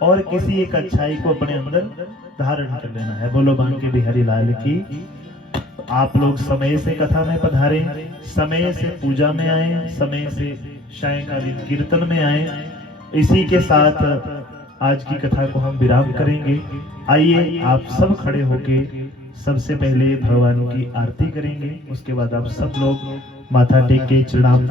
और किसी एक अच्छाई को अपने अंदर धारण कर लेना है। बोलो बांके बिहारी लाल की। आप लोग समय से कथा में पधारें, समय से पूजा में आए, समय से सायंकालीन कीर्तन में आए। इसी के साथ आज की कथा को हम विराम करेंगे। आइए आप सब खड़े होके सबसे पहले भगवान की आरती करेंगे, उसके बाद आप सब लोग माथा टेक के चरणाम